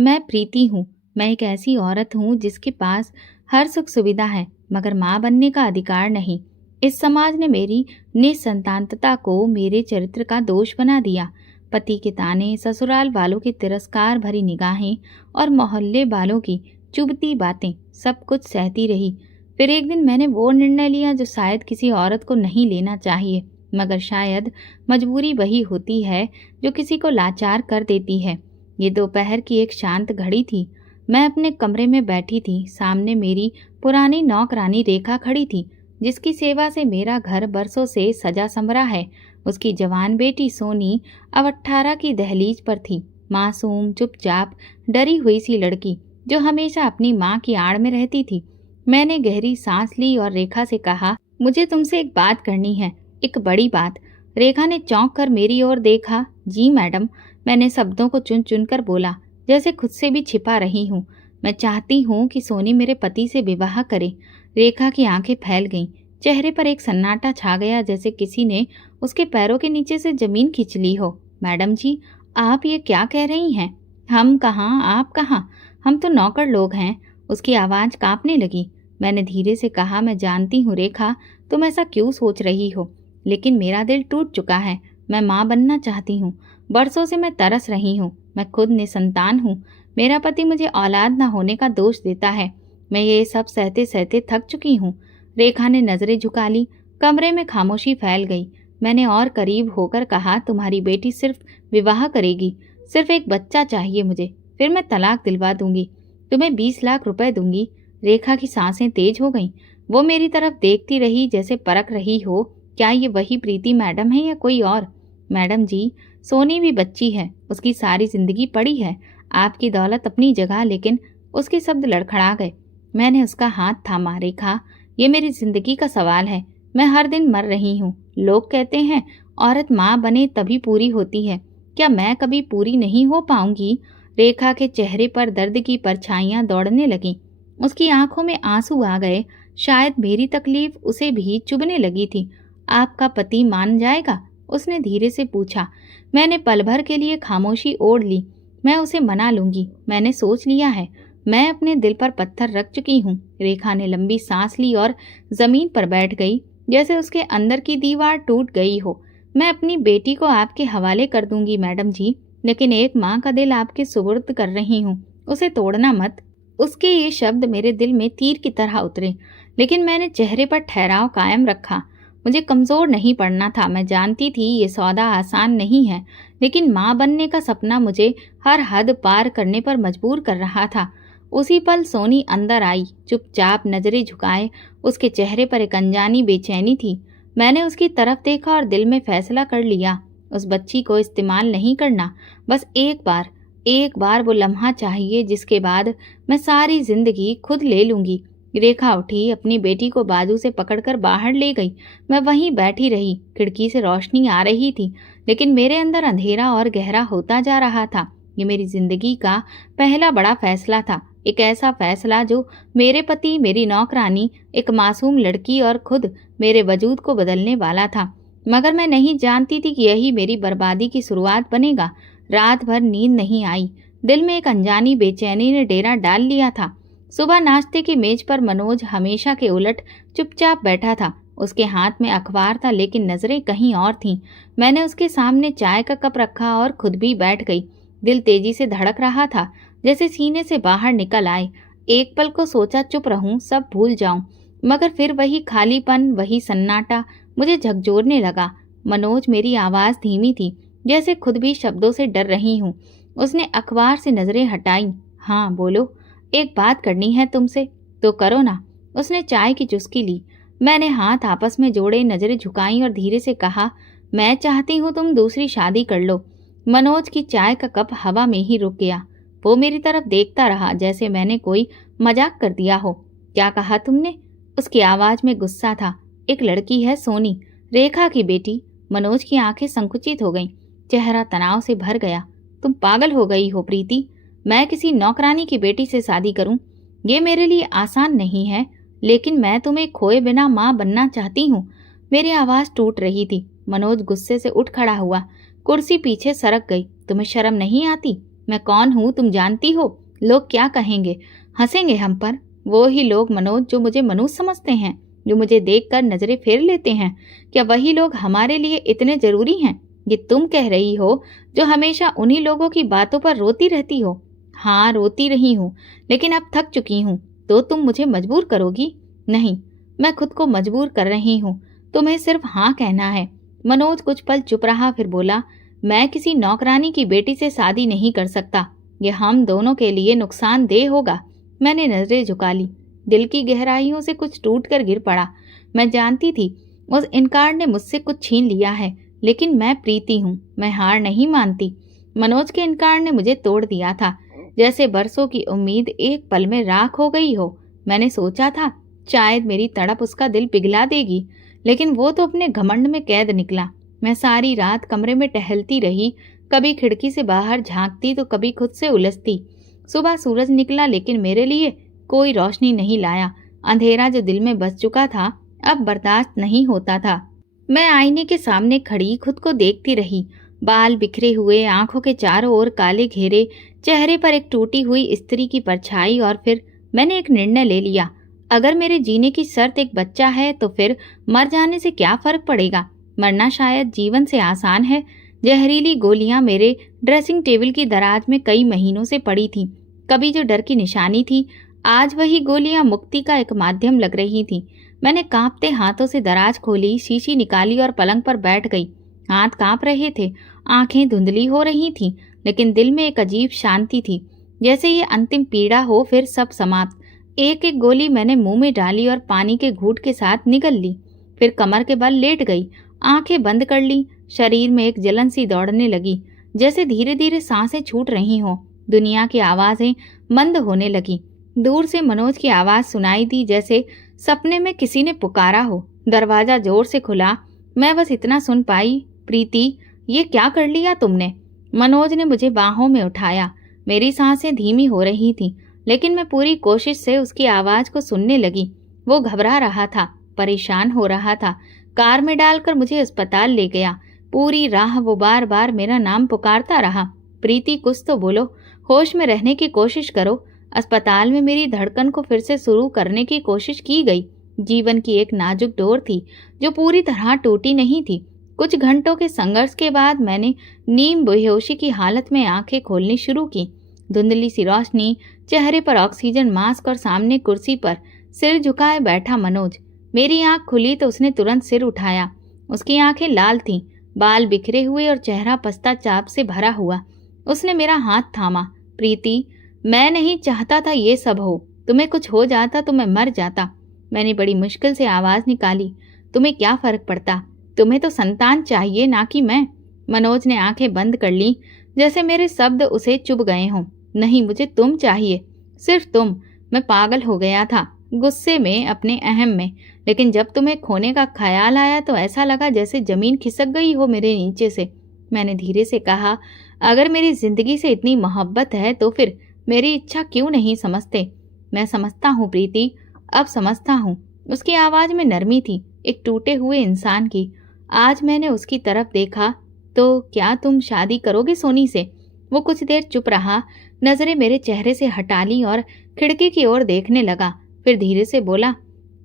मैं प्रीति हूँ। मैं एक ऐसी औरत हूँ जिसके पास हर सुख सुविधा है, मगर माँ बनने का अधिकार नहीं। इस समाज ने मेरी निसंतानता को मेरे चरित्र का दोष बना दिया। पति के ताने, ससुराल वालों की तिरस्कार भरी निगाहें और मोहल्ले वालों की चुभती बातें, सब कुछ सहती रही। फिर एक दिन मैंने वो निर्णय लिया जो शायद किसी औरत को नहीं लेना चाहिए, मगर शायद मजबूरी वही होती है जो किसी को लाचार कर देती है। ये दोपहर की एक शांत घड़ी थी। मैं अपने कमरे में बैठी थी। सामने मेरी पुरानी नौकरानी रेखा खड़ी थी, जिसकी सेवा से मेरा घर बरसों से सजा संवरा है। उसकी जवान बेटी सोनी अब 18 की दहलीज पर थी। मासूम, चुपचाप, डरी हुई सी लड़की जो हमेशा अपनी माँ की आड़ में रहती थी। मैंने गहरी सांस ली और रेखा से कहा, मुझे तुमसे एक बात करनी है, एक बड़ी बात। रेखा ने चौंक कर मेरी ओर देखा। जी मैडम, मैंने शब्दों को चुन चुन कर बोला, जैसे खुद से भी छिपा रही हूँ। मैं चाहती हूँ कि सोनी मेरे पति से विवाह करे। रेखा की आंखें फैल गईं। चेहरे पर एक सन्नाटा छा गया, जैसे किसी ने उसके पैरों के नीचे से जमीन खींच ली हो। मैडम जी, आप ये क्या कह रही हैं? हम कहाँ, आप कहाँ? हम तो नौकर लोग हैं। उसकी आवाज़ कांपने लगी। मैंने धीरे से कहा, मैं जानती हूँ रेखा, तुम ऐसा क्यों सोच रही हो, लेकिन मेरा दिल टूट चुका है। मैं माँ बनना चाहती हूँ। बरसों से मैं तरस रही हूँ। मैं खुद निसंतान हूँ। मेरा पति मुझे औलाद न होने का दोष देता है। मैं ये सब सहते सहते थक चुकी हूँ। रेखा ने नजरें झुका ली। कमरे में खामोशी फैल गई। मैंने और करीब होकर कहा, तुम्हारी बेटी सिर्फ विवाह करेगी। सिर्फ एक बच्चा चाहिए मुझे, फिर मैं तलाक दिलवा दूंगी। तुम्हें 20 लाख रुपए दूंगी। रेखा की सांसें तेज हो गईं। वो मेरी तरफ देखती रही, जैसे परख रही हो, क्या ये वही प्रीति मैडम है या कोई और? मैडम जी, सोनी भी बच्ची है। उसकी सारी जिंदगी पड़ी है। आपकी दौलत अपनी जगह, लेकिन उसके शब्द लड़खड़ा गए। मैंने उसका हाथ थामा। रेखा, ये मेरी जिंदगी का सवाल है। मैं हर दिन मर रही हूँ। लोग कहते हैं औरत माँ बने तभी पूरी होती है। क्या मैं कभी पूरी नहीं हो पाऊंगी? रेखा के चेहरे पर दर्द की परछाइयां दौड़ने लगीं। उसकी आंखों में आंसू आ गए। शायद मेरी तकलीफ उसे भी चुभने लगी थी। आपका पति मान जाएगा? उसने धीरे से पूछा। मैंने पल भर के लिए खामोशी ओढ़ ली। मैं उसे मना लूंगी। मैंने सोच लिया है। मैं अपने दिल पर पत्थर रख चुकी हूँ। रेखा ने लंबी सांस ली और जमीन पर बैठ गई, जैसे उसके अंदर की दीवार टूट गई हो। मैं अपनी बेटी को आपके हवाले कर दूंगी मैडम जी, लेकिन एक माँ का दिल आपके सुपुर्द कर रही हूँ। उसे तोड़ना मत। उसके ये शब्द मेरे दिल में तीर की तरह उतरे, लेकिन मैंने चेहरे पर ठहराव कायम रखा। मुझे कमजोर नहीं पड़ना था। मैं जानती थी ये सौदा आसान नहीं है, लेकिन माँ बनने का सपना मुझे हर हद पार करने पर मजबूर कर रहा था। उसी पल सोनी अंदर आई, चुपचाप, नजरें झुकाए। उसके चेहरे पर एक अनजानी बेचैनी थी। मैंने उसकी तरफ देखा और दिल में फैसला कर लिया, उस बच्ची को इस्तेमाल नहीं करना। बस एक बार वो लम्हा चाहिए, जिसके बाद मैं सारी जिंदगी खुद ले लूंगी। रेखा उठी, अपनी बेटी को बाजू से पकड़कर बाहर ले गई। मैं वहीं बैठी रही। खिड़की से रोशनी आ रही थी, लेकिन मेरे अंदर अंधेरा और गहरा होता जा रहा था। ये मेरी जिंदगी का पहला बड़ा फैसला था। एक ऐसा फैसला जो मेरे पति, मेरी नौकरानी, एक मासूम लड़की और खुद मेरे वजूद को बदलने वाला था। मगर मैं नहीं जानती थी कि यही मेरी बर्बादी की शुरुआत बनेगा। रात भर नींद नहीं आई। दिल में एक अनजानी बेचैनी ने डेरा डाल लिया था। सुबह नाश्ते की मेज पर मनोज हमेशा के उलट चुपचाप बैठा था। उसके हाथ में अखबार था, लेकिन नजरें कहीं और थीं। मैंने उसके सामने चाय का कप रखा और खुद भी बैठ गई। दिल तेजी से धड़क रहा था, जैसे सीने से बाहर निकल आए। एक पल को सोचा चुप रहूं, सब भूल जाऊं, मगर फिर वही खालीपन, वही सन्नाटा मुझे झकझोरने लगा। मनोज, मेरी आवाज धीमी थी, जैसे खुद भी शब्दों से डर रही हूँ। उसने अखबार से नजरें हटाई। हाँ बोलो, एक बात करनी है तुमसे। तो करो ना। उसने चाय की चुस्की ली। मैंने हाथ आपस में जोड़े, नजरें झुकाई और धीरे से कहा, मैं चाहती हूँ तुम दूसरी शादी कर लो। मनोज की चाय का कप हवा में ही रुक गया। वो मेरी तरफ देखता रहा, जैसे मैंने कोई मजाक कर दिया हो। क्या कहा तुमने? उसकी आवाज में गुस्सा था। एक लड़की है सोनी, रेखा की बेटी। मनोज की आंखें संकुचित हो गईं। चेहरा तनाव से भर गया। तुम पागल हो गई हो प्रीति। मैं किसी नौकरानी की बेटी से शादी करूं? ये मेरे लिए आसान नहीं है, लेकिन मैं तुम्हें खोए बिना माँ बनना चाहती हूँ। मेरी आवाज टूट रही थी। मनोज गुस्से से उठ खड़ा हुआ। कुर्सी पीछे सरक गई। तुम्हें शर्म नहीं आती? मैं कौन हूँ तुम जानती हो? लोग क्या कहेंगे? हंसेंगे हम पर। वो ही लोग मनोज जो मुझे मनुष्य समझते हैं, जो मुझे देखकर नजरें फेर लेते हैं, क्या वही लोग हमारे लिए इतने जरूरी हैं? ये तुम कह रही हो जो हमेशा उन्हीं लोगों की बातों पर रोती रहती हो। हाँ, रोती रही हूँ, लेकिन अब थक चुकी हूँ। तो तुम मुझे मजबूर करोगी? नहीं, मैं खुद को मजबूर कर रही हूँ। तुम्हें सिर्फ हाँ कहना है। मनोज कुछ पल चुप रहा, फिर बोला, मैं किसी नौकरानी की बेटी से शादी नहीं कर सकता। ये हम दोनों के लिए नुकसानदेह होगा। मैंने नजरें झुका ली। दिल की गहराइयों से कुछ टूट कर गिर पड़ा। मैं जानती थी उस इनकार ने मुझसे कुछ छीन लिया है, लेकिन मैं प्रीति हूँ, मैं हार नहीं मानती। मनोज के इनकार ने मुझे तोड़ दिया था, जैसे बरसों की उम्मीद एक पल में राख हो गई हो। मैंने सोचा था शायद मेरी तड़प उसका दिल पिघला देगी, लेकिन वो तो अपने घमंड में कैद निकला। मैं सारी रात कमरे में टहलती रही, कभी खिड़की से बाहर झांकती तो कभी खुद से उलझती। सुबह सूरज निकला, लेकिन मेरे लिए कोई रोशनी नहीं लाया। अंधेरा जो दिल में बस चुका था अब बर्दाश्त नहीं होता था। मैं आईने के सामने खड़ी खुद को देखती रही। बाल बिखरे हुए, आंखों के चारों ओर काले घेरे, चेहरे पर एक टूटी हुई स्त्री की परछाई। और फिर मैंने एक निर्णय ले लिया। अगर मेरे जीने की शर्त एक बच्चा है तो फिर मर जाने से क्या फर्क पड़ेगा? मरना शायद जीवन से आसान है। जहरीली गोलियां मेरे ड्रेसिंग टेबल की दराज में कई महीनों से पड़ी थी। कभी जो डर की निशानी थी, आज वही गोलियां मुक्ति का एक माध्यम लग रही थी। मैंने कांपते हाथों से दराज खोली, शीशी निकाली और पलंग पर बैठ गई। हाथ कांप रहे थे, आंखें धुंधली हो रही थीं, लेकिन दिल में एक अजीब शांति थी, जैसे ये अंतिम पीड़ा हो, फिर सब समाप्त। एक एक गोली मैंने मुंह में डाली और पानी के घूंट के साथ निगल ली। फिर कमर के बल लेट गई, आंखें बंद कर ली। शरीर में एक जलन सी दौड़ने लगी, जैसे धीरे धीरे सांसें छूट रही हों। दुनिया की आवाजें मंद होने लगी। दूर से मनोज की आवाज सुनाई दी, जैसे सपने में किसी ने पुकारा हो। दरवाजा जोर से खुला। मैं बस इतना सुन पाई, प्रीति, ये क्या कर लिया तुमने? मनोज ने मुझे बाहों में उठाया। मेरी सांसें धीमी हो रही थीं, लेकिन मैं पूरी कोशिश से उसकी आवाज को सुनने लगी। वो घबरा रहा था, परेशान हो रहा था। कार में डालकर मुझे अस्पताल ले गया। पूरी राह वो बार बार मेरा नाम पुकारता रहा, प्रीति कुछ तो बोलो, होश में रहने की कोशिश करो। अस्पताल में मेरी धड़कन को फिर से शुरू करने की कोशिश की गई। जीवन की एक नाजुक डोर थी जो पूरी तरह टूटी नहीं थी। कुछ घंटों के संघर्ष के बाद मैंने नीम बेहोशी की हालत में आंखें खोलनी शुरू की। धुंधली सी रोशनी, चेहरे पर ऑक्सीजन मास्क और सामने कुर्सी पर सिर झुकाए बैठा मनोज। मेरी आंख खुली तो उसने तुरंत सिर उठाया। उसकी आंखें लाल थीं, बाल बिखरे हुए और चेहरा पश्चाताप से भरा हुआ। उसने मेरा हाथ थामा। प्रीति, मैं नहीं चाहता था ये सब हो। तुम्हें कुछ हो जाता तो मैं मर जाता। मैंने बड़ी मुश्किल से आवाज निकाली, तुम्हें क्या फर्क पड़ता? तुम्हें तो संतान चाहिए, ना कि मैं। मनोज ने आंखें बंद कर ली, जैसे मेरे शब्द उसे चुभ गए हों। नहीं, मुझे तुम चाहिए, सिर्फ तुम। मैं पागल हो गया था, गुस्से में, अपने अहम में। लेकिन जब तुम्हें खोने का ख्याल आया तो ऐसा लगा जैसे जमीन खिसक गई हो मेरे नीचे से। मैंने धीरे से कहा, अगर मेरी जिंदगी से इतनी मोहब्बत है तो फिर मेरी इच्छा क्यों नहीं समझते? मैं समझता हूँ प्रीति, अब समझता हूँ। उसकी आवाज में नरमी थी, एक टूटे हुए इंसान की। आज मैंने उसकी तरफ देखा। तो क्या तुम शादी करोगे सोनी से? वो कुछ देर चुप रहा, नजरें मेरे चेहरे से हटा ली और खिड़की की ओर देखने लगा। फिर धीरे से बोला,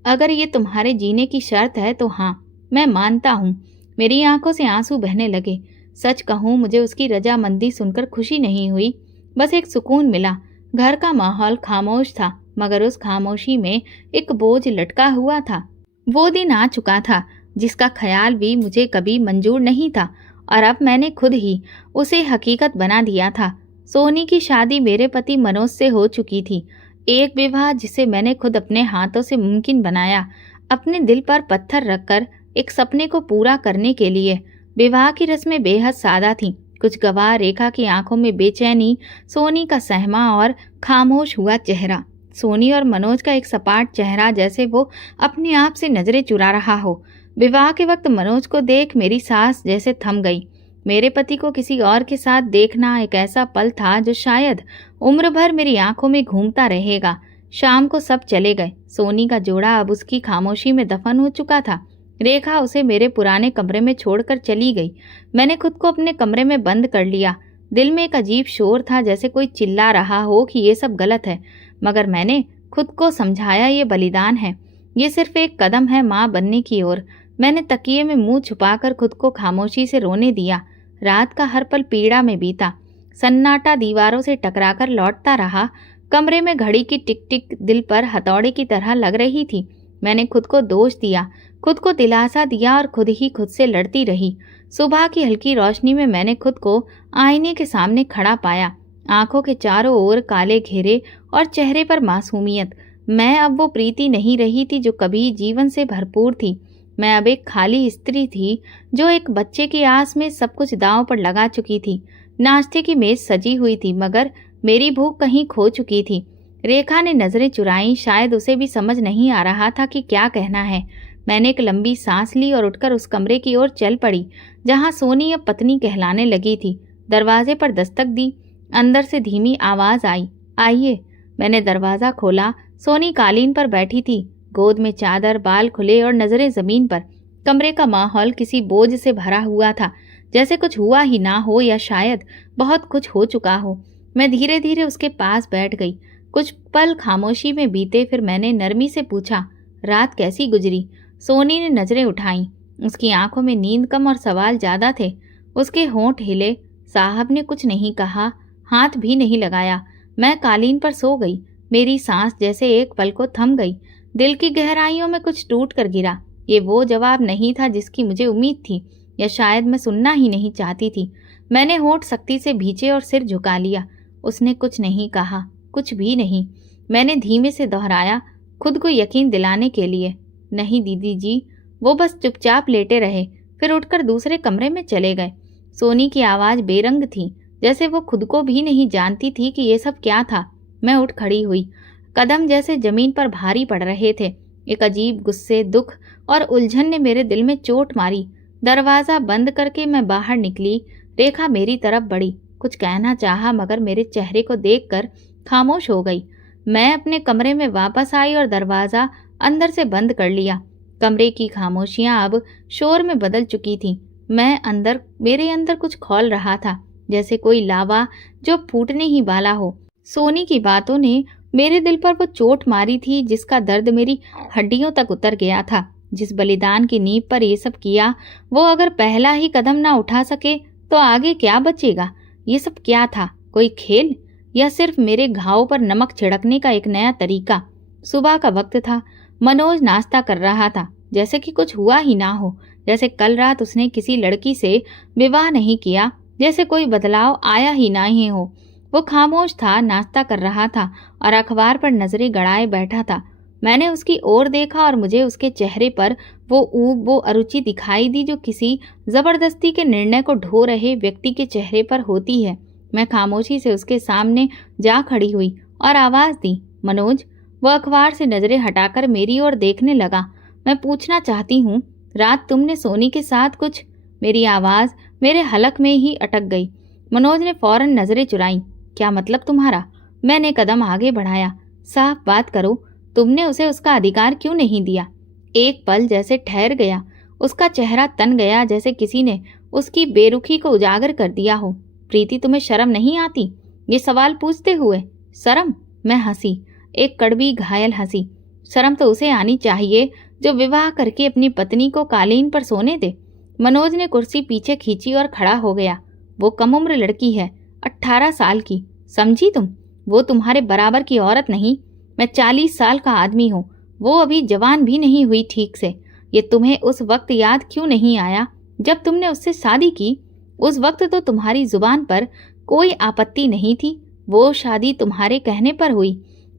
अगर ये तुम्हारे जीने की शर्त है तो हाँ, मैं मानता हूँ। मेरी आंखों से आंसू बहने लगे। सच कहूँ, मुझे उसकी रजामंदी सुनकर खुशी नहीं हुई, बस एक सुकून मिला। घर का माहौल खामोश था, मगर उस खामोशी में एक बोझ लटका हुआ था। वो दिन आ चुका था जिसका ख्याल भी मुझे कभी मंजूर नहीं था, और अब मैंने खुद ही उसे हकीकत बना दिया था। सोनी की शादी मेरे पति मनोज से हो चुकी थी। एक विवाह जिसे मैंने खुद अपने हाथों से मुमकिन बनाया, अपने दिल पर पत्थर रखकर एक सपने को पूरा करने के लिए। विवाह की रस्में बेहद सादा थीं। कुछ गवाह रेखा की आंखों में बेचैनी, सोनी का सहमा और खामोश हुआ चेहरा। सोनी और मनोज का एक सपाट चेहरा, जैसे वो अपने आप से नजरें चुरा रहा हो। विवाह के वक्त मनोज को देख मेरी सांस जैसे थम गई। मेरे पति को किसी और के साथ देखना एक ऐसा पल था जो शायद उम्र भर मेरी आंखों में घूमता रहेगा। शाम को सब चले गए। सोनी का जोड़ा अब उसकी खामोशी में दफन हो चुका था। रेखा उसे मेरे पुराने कमरे में छोड़कर चली गई। मैंने खुद को अपने कमरे में बंद कर लिया। दिल में एक अजीब शोर था, जैसे कोई चिल्ला रहा हो कि ये सब गलत है। मगर मैंने खुद को समझाया, ये बलिदान है, ये सिर्फ एक कदम है माँ बनने की ओर। मैंने तकिए में मुंह छुपाकर खुद को खामोशी से रोने दिया। रात का हर पल पीड़ा में बीता। सन्नाटा दीवारों से टकराकर लौटता रहा। कमरे में घड़ी की टिक टिक दिल पर हथौड़े की तरह लग रही थी। मैंने खुद को दोष दिया, खुद को दिलासा दिया और खुद ही खुद से लड़ती रही। सुबह की हल्की रोशनी में मैंने खुद को आईने के सामने खड़ा पाया। आंखों के चारों ओर काले घेरे और चेहरे पर मासूमियत। मैं अब वो प्रीति नहीं रही थी जो कभी जीवन से भरपूर थी। मैं अब एक खाली स्त्री थी जो एक बच्चे की आस में सब कुछ दांव पर लगा चुकी थी। नाश्ते की मेज सजी हुई थी, मगर मेरी भूख कहीं खो चुकी थी। रेखा ने नजरें चुराई। शायद उसे भी समझ नहीं आ रहा था कि क्या कहना है। मैंने एक लंबी सांस ली और उठकर उस कमरे की ओर चल पड़ी जहां सोनी अब पत्नी कहलाने लगी थी। दरवाजे पर दस्तक दी। अंदर से धीमी आवाज आई, आइए। मैंने दरवाजा खोला। सोनी कालीन पर बैठी थी, गोद में चादर, बाल खुले और नजरें जमीन पर। कमरे का माहौल किसी बोझ से भरा हुआ था, जैसे कुछ हुआ ही ना हो या शायद बहुत कुछ हो चुका हो। मैं धीरे धीरे उसके पास बैठ गई। कुछ पल खामोशी में बीते, फिर मैंने नरमी से पूछा, रात कैसी गुजरी? सोनी ने नजरें उठाईं। उसकी आंखों में नींद कम और सवाल ज्यादा थे। उसके होंठ हिले। साहब ने कुछ नहीं कहा, हाथ भी नहीं लगाया। मैं कालीन पर सो गई। मेरी सांस जैसे एक पल को थम गई। दिल की गहराइयों में कुछ टूट कर गिरा। ये वो जवाब नहीं था जिसकी मुझे उम्मीद थी, या शायद मैं सुनना ही नहीं चाहती थी। मैंने होंठ सख्ती से भींचे और सिर झुका लिया। उसने कुछ नहीं कहा, कुछ भी नहीं। मैंने धीमे से दोहराया, खुद को यकीन दिलाने के लिए, नहीं दीदी जी। वो बस चुपचाप लेटे रहे, फिर उठकर दूसरे कमरे में चले गए। सोनी की आवाज़ बेरंग थी, जैसे वो खुद को भी नहीं जानती थी कि ये सब क्या था। मैं उठ खड़ी हुई। कदम जैसे जमीन पर भारी पड़ रहे थे। एक अजीब गुस्से, दुख और उलझन ने मेरे दिल में चोट मारी। दरवाज़ा बंद करके मैं बाहर निकली। रेखा मेरी तरफ बढ़ी, कुछ कहना चाहा, मगर मेरे चेहरे को देखकर खामोश हो गई। मैं अपने कमरे में वापस आई और दरवाज़ा अंदर से बंद कर लिया। कमरे की खामोशियां अब शोर में बदल चुकी थीं। मेरे अंदर कुछ खौल रहा था, जैसे कोई लावा जो फूटने ही वाला हो। सोनी की बातों ने मेरे दिल पर वो चोट मारी थी जिसका दर्द मेरी हड्डियों तक उतर गया था। जिस बलिदान की नींव पर ये सब किया, वो अगर पहला ही कदम ना उठा सके तो आगे क्या बचेगा? ये सब क्या था? कोई खेल, या सिर्फ मेरे घावों पर नमक छिड़कने का एक नया तरीका? सुबह का वक्त था। मनोज नाश्ता कर रहा था, जैसे कि कुछ हुआ ही ना हो, जैसे कल रात उसने किसी लड़की से विवाह नहीं किया, जैसे कोई बदलाव आया ही ना ही हो। वो खामोश था, नाश्ता कर रहा था और अखबार पर नजरें गड़ाए बैठा था। मैंने उसकी ओर देखा और मुझे उसके चेहरे पर वो ऊब, वो अरुचि दिखाई दी जो किसी जबरदस्ती के निर्णय को ढो रहे व्यक्ति के चेहरे पर होती है। मैं खामोशी से उसके सामने जा खड़ी हुई और आवाज दी, मनोज। वो अखबार से नजरें हटाकर मेरी ओर देखने लगा। मैं पूछना चाहती हूँ, रात तुमने सोनी के साथ कुछ? मेरी आवाज मेरे हलक में ही अटक गई। मनोज ने फौरन नजरें चुराई। क्या मतलब तुम्हारा? मैंने कदम आगे बढ़ाया। साफ बात करो, तुमने उसे उसका अधिकार क्यों नहीं दिया? एक पल जैसे ठहर गया। उसका चेहरा तन गया, जैसे किसी ने उसकी बेरुखी को उजागर कर दिया हो। प्रीति, तुम्हें शर्म नहीं आती? ये सवाल पूछते हुए। शर्म? मैं हंसी, एक कड़वी घायल हंसी। शर्म तो उसे आनी चाहिए जो विवाह करके अपनी पत्नी को कालीन पर सोने दे। मनोज ने कुर्सी पीछे खींची और खड़ा हो गया। वो कम उम्र लड़की है, 18 साल की, समझी तुम? वो तुम्हारे बराबर की औरत नहीं। मैं 40 साल का आदमी हूँ, वो अभी जवान भी नहीं हुई ठीक से। ये तुम्हें उस वक्त याद क्यों नहीं आया जब तुमने उससे शादी की? उस वक्त तो तुम्हारी जुबान पर कोई आपत्ति नहीं थी। वो शादी तुम्हारे कहने पर हुई।